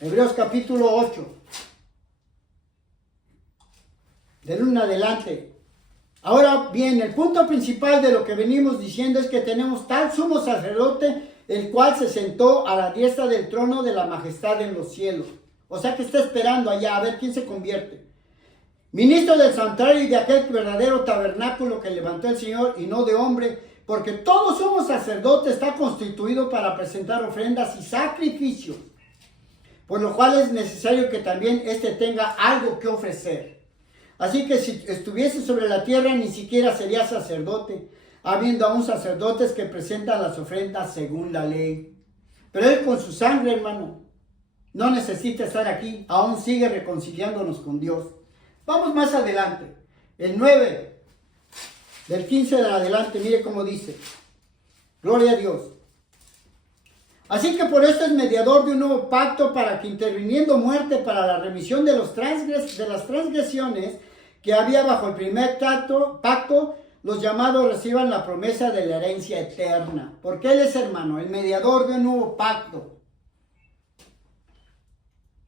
Hebreos capítulo 8. Del 1 adelante. Ahora bien, el punto principal de lo que venimos diciendo es que tenemos tal sumo sacerdote, el cual se sentó a la diestra del trono de la majestad en los cielos. O sea que está esperando allá a ver quién se convierte. Ministro del santuario y de aquel verdadero tabernáculo que levantó el Señor y no de hombre, porque todo sumo sacerdote está constituido para presentar ofrendas y sacrificios, por lo cual es necesario que también éste tenga algo que ofrecer. Así que si estuviese sobre la tierra, ni siquiera sería sacerdote, habiendo aún sacerdotes que presentan las ofrendas según la ley. Pero él con su sangre, hermano, no necesita estar aquí, aún sigue reconciliándonos con Dios. Vamos más adelante, el 9, del 15 en adelante, mire cómo dice. Gloria a Dios. Así que por esto es mediador de un nuevo pacto, para que interviniendo muerte para la remisión de las transgresiones que había bajo el primer pacto, los llamados reciban la promesa de la herencia eterna. Porque Él es, hermano, el mediador de un nuevo pacto.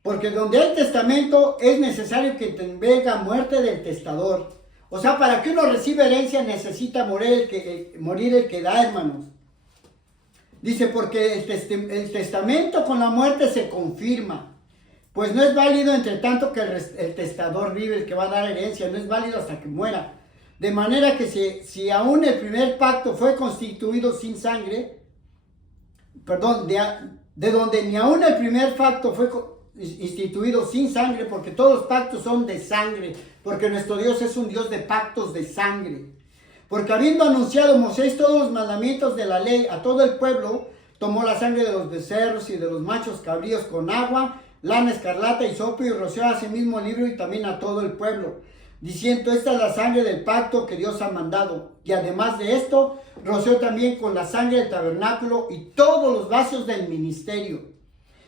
Porque donde hay testamento es necesario que venga muerte del testador. O sea, para que uno reciba herencia necesita morir el que da, hermanos. Dice, porque el testamento con la muerte se confirma. Pues no es válido entre tanto que el testador vive, el que va a dar herencia, no es válido hasta que muera. De manera que si aún el primer pacto fue constituido sin sangre, de donde ni aún el primer pacto fue instituido sin sangre, porque todos los pactos son de sangre, porque nuestro Dios es un Dios de pactos de sangre. Porque habiendo anunciado Moisés todos los mandamientos de la ley a todo el pueblo, tomó la sangre de los becerros y de los machos cabríos con agua, lana escarlata y sopo, y roció a sí mismo el libro y también a todo el pueblo, diciendo: esta es la sangre del pacto que Dios ha mandado. Y además de esto, roció también con la sangre del tabernáculo y todos los vasos del ministerio.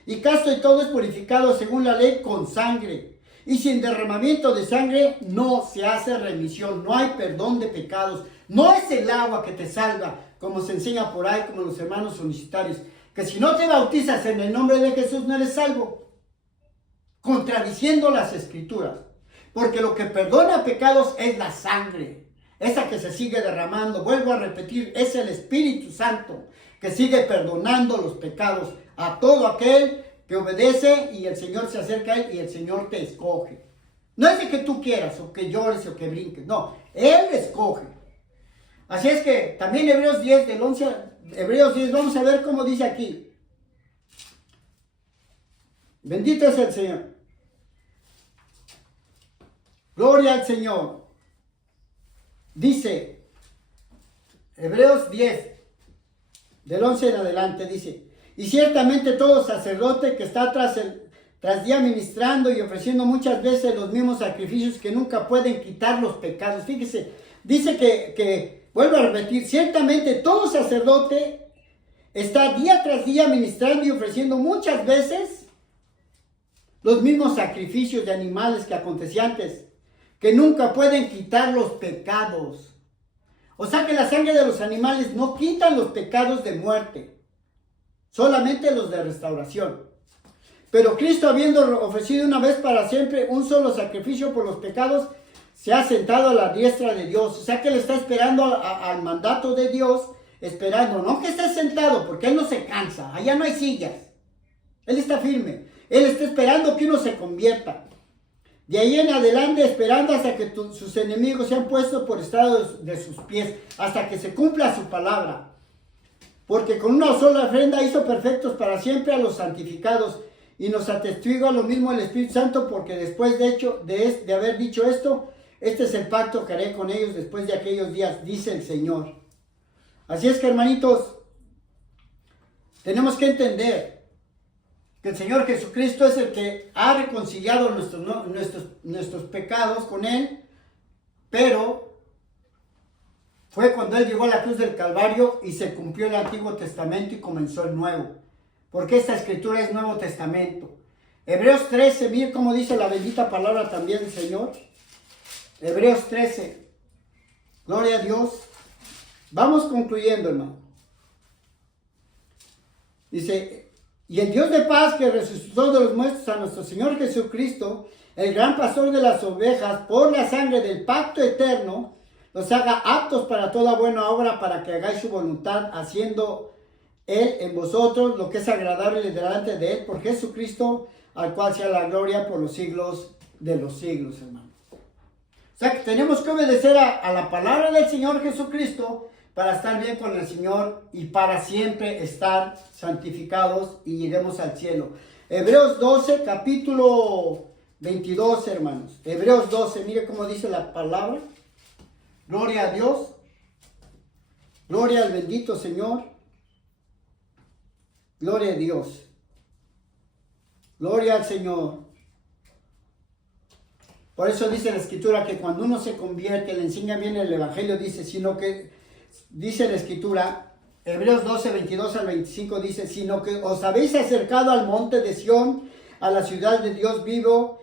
Y casto y todo es purificado según la ley con sangre. Y sin derramamiento de sangre no se hace remisión, no hay perdón de pecados. No es el agua que te salva, como se enseña por ahí, como los hermanos solicitarios, que si no te bautizas en el nombre de Jesús no eres salvo, contradiciendo las escrituras. Porque lo que perdona pecados es la sangre, esa que se sigue derramando. Vuelvo a repetir, es el Espíritu Santo que sigue perdonando los pecados a todo aquel que obedece, y el Señor se acerca a él y el Señor te escoge. No es de que tú quieras o que llores o que brinques, no, Él escoge. Así es que también Hebreos 10, del 11, Hebreos 10, vamos a ver cómo dice aquí. Bendito es el Señor. Gloria al Señor. Dice, Hebreos 10, del 11 en adelante, dice: y ciertamente todo sacerdote que está tras día ministrando y ofreciendo muchas veces los mismos sacrificios que nunca pueden quitar los pecados. Fíjese, dice que vuelvo a repetir, ciertamente todo sacerdote está día tras día ministrando y ofreciendo muchas veces los mismos sacrificios de animales que acontecían antes, que nunca pueden quitar los pecados. O sea que la sangre de los animales no quitan los pecados de muerte, solamente los de restauración. Pero Cristo, habiendo ofrecido una vez para siempre un solo sacrificio por los pecados, se ha sentado a la diestra de Dios. O sea que Él está esperando al mandato de Dios, esperando, no que esté sentado, porque Él no se cansa, allá no hay sillas. Él está firme, Él está esperando que uno se convierta. De ahí en adelante, esperando hasta que sus enemigos sean puestos por estrado de sus pies, hasta que se cumpla su palabra. Porque con una sola ofrenda hizo perfectos para siempre a los santificados, y nos atestigua lo mismo el Espíritu Santo, porque después de haber dicho esto, este es el pacto que haré con ellos después de aquellos días, dice el Señor. Así es que, hermanitos, tenemos que entender que el Señor Jesucristo es el que ha reconciliado nuestros pecados con Él, pero fue cuando Él llegó a la cruz del Calvario y se cumplió el Antiguo Testamento y comenzó el Nuevo. Porque esta escritura es Nuevo Testamento. Hebreos 13, mire cómo dice la bendita palabra también del Señor. Hebreos 13. Gloria a Dios. Vamos concluyendo, hermano. Dice, y el Dios de paz que resucitó de los muertos a nuestro Señor Jesucristo, el gran pastor de las ovejas, por la sangre del pacto eterno, los haga aptos para toda buena obra, para que hagáis su voluntad, haciendo Él en vosotros lo que es agradable delante de Él, por Jesucristo, al cual sea la gloria por los siglos de los siglos, hermano. O sea que tenemos que obedecer a la palabra del Señor Jesucristo para estar bien con el Señor y para siempre estar santificados y lleguemos al cielo. Hebreos 12, capítulo 22, hermanos. Hebreos 12, mire cómo dice la palabra. Gloria a Dios. Gloria al bendito Señor. Gloria a Dios. Gloria al Señor. Por eso dice la Escritura que cuando uno se convierte, le enseña bien el Evangelio, dice, sino que, dice la Escritura, Hebreos 12, 22 al 25, dice, sino que os habéis acercado al monte de Sión, a la ciudad de Dios vivo,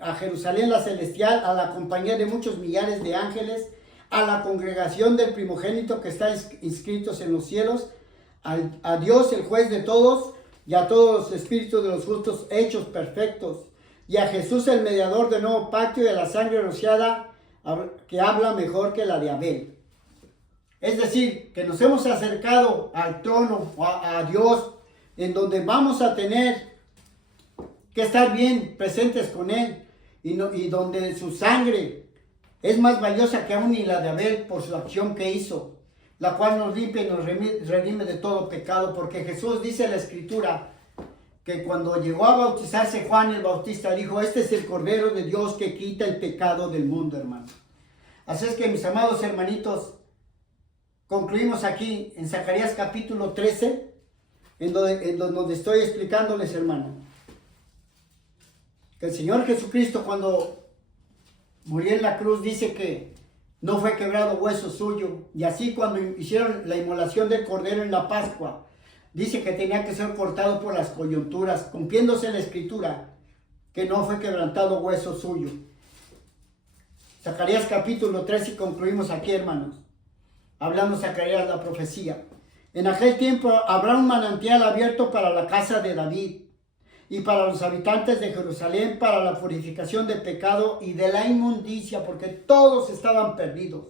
a Jerusalén la celestial, a la compañía de muchos millares de ángeles, a la congregación del primogénito que está inscritos en los cielos, a Dios el juez de todos, y a todos los espíritus de los justos hechos perfectos, y a Jesús el mediador del nuevo pacto y de la sangre rociada, que habla mejor que la de Abel. Es decir, que nos hemos acercado al trono, a Dios, en donde vamos a tener que estar bien presentes con Él, y donde su sangre es más valiosa que aún ni la de Abel por su acción que hizo, la cual nos limpia y nos redime de todo pecado, porque Jesús dice en la Escritura que cuando llegó a bautizarse Juan el Bautista dijo, este es el Cordero de Dios que quita el pecado del mundo, hermano. Así es que, mis amados hermanitos, concluimos aquí en Zacarías capítulo 13, en donde estoy explicándoles, hermano, que el Señor Jesucristo cuando murió en la cruz dice que no fue quebrado hueso suyo, y así cuando hicieron la inmolación del Cordero en la Pascua, dice que tenía que ser cortado por las coyunturas, cumpliéndose la Escritura, que no fue quebrantado hueso suyo. Zacarías capítulo 13 y concluimos aquí, hermanos. Hablando Zacarías la profecía. En aquel tiempo habrá un manantial abierto para la casa de David y para los habitantes de Jerusalén, para la purificación del pecado y de la inmundicia, porque todos estaban perdidos.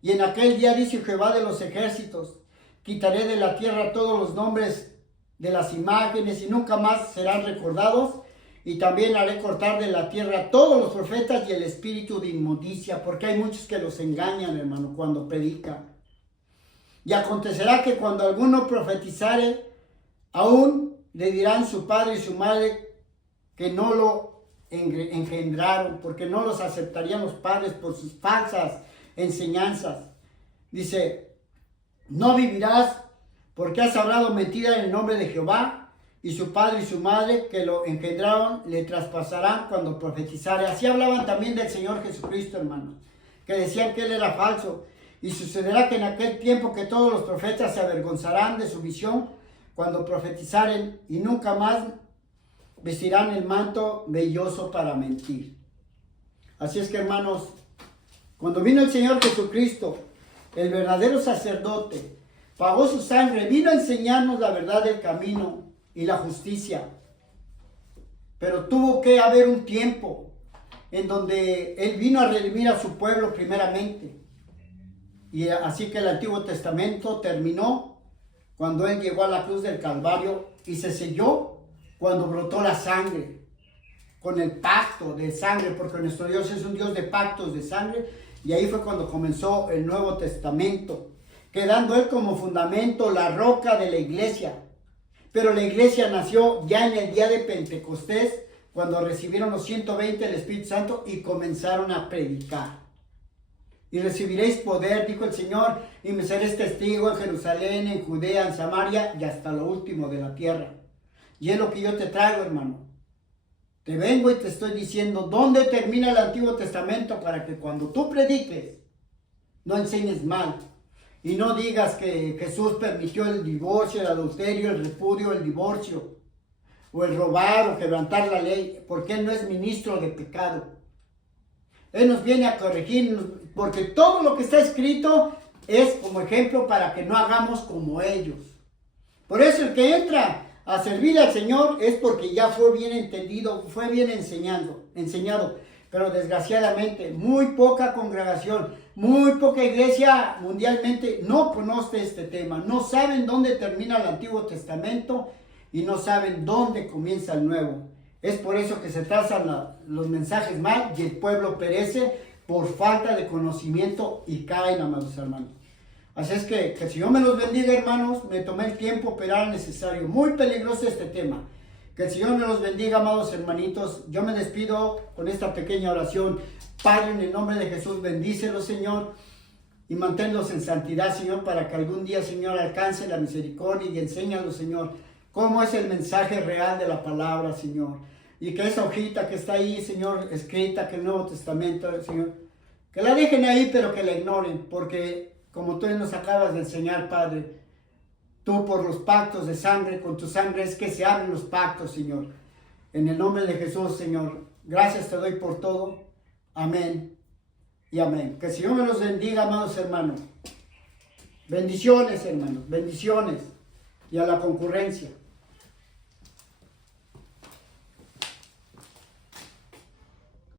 Y en aquel día dice Jehová de los ejércitos, quitaré de la tierra todos los nombres de las imágenes y nunca más serán recordados, y también haré cortar de la tierra todos los profetas y el espíritu de inmundicia, porque hay muchos que los engañan, hermano, cuando predican. Y acontecerá que cuando alguno profetizare, aún le dirán su padre y su madre que no lo engendraron, porque no los aceptarían los padres por sus falsas enseñanzas. Dice, no vivirás porque has hablado mentira en el nombre de Jehová, y su padre y su madre que lo engendraron le traspasarán cuando profetizare. Así hablaban también del Señor Jesucristo, hermanos, que decían que Él era falso. Y sucederá que en aquel tiempo que todos los profetas se avergonzarán de su visión cuando profetizaren, y nunca más vestirán el manto velloso para mentir. Así es que, hermanos, cuando vino el Señor Jesucristo, el verdadero sacerdote, pagó su sangre, vino a enseñarnos la verdad del camino y la justicia. Pero tuvo que haber un tiempo en donde Él vino a redimir a su pueblo primeramente. Y así que el Antiguo Testamento terminó cuando Él llegó a la cruz del Calvario, y se selló cuando brotó la sangre, con el pacto de sangre, porque nuestro Dios es un Dios de pactos de sangre, y ahí fue cuando comenzó el Nuevo Testamento, quedando Él como fundamento, la roca de la iglesia. Pero la iglesia nació ya en el día de Pentecostés, cuando recibieron los 120 el Espíritu Santo y comenzaron a predicar. Y recibiréis poder, dijo el Señor, y me seréis testigo en Jerusalén, en Judea, en Samaria y hasta lo último de la tierra. Y es lo que yo te traigo, hermano. Te vengo y te estoy diciendo dónde termina el Antiguo Testamento, para que cuando tú prediques, no enseñes mal. Y no digas que Jesús permitió el divorcio, el adulterio, el repudio, el divorcio. o el robar o quebrantar la ley, porque Él no es ministro de pecado. Él nos viene a corregir, porque todo lo que está escrito es como ejemplo para que no hagamos como ellos. Por eso el que entra a servir al Señor es porque ya fue bien entendido, fue bien enseñado. Pero desgraciadamente muy poca congregación, muy poca iglesia mundialmente no conoce este tema. No saben dónde termina el Antiguo Testamento y no saben dónde comienza el Nuevo. Es por eso que se trazan los mensajes mal y el pueblo perece por falta de conocimiento y caen, amados hermanos. Así es que el Señor me los bendiga, hermanos. Me tomé el tiempo, pero era necesario. Muy peligroso este tema. Que el Señor me los bendiga, amados hermanitos. Yo me despido con esta pequeña oración. Padre, en el nombre de Jesús, bendícelos, Señor, y manténlos en santidad, Señor, para que algún día, Señor, alcance la misericordia y enséñalos, Señor, cómo es el mensaje real de la palabra, Señor. Y que esa hojita que está ahí, Señor, escrita, que el Nuevo Testamento, Señor, que la dejen ahí, pero que la ignoren, porque como tú nos acabas de enseñar, Padre, tú por los pactos de sangre, con tu sangre es que se abren los pactos, Señor. En el nombre de Jesús, Señor, gracias te doy por todo. Amén y amén. Que el Señor me los bendiga, amados hermanos. Bendiciones, hermanos, bendiciones. Y a la concurrencia.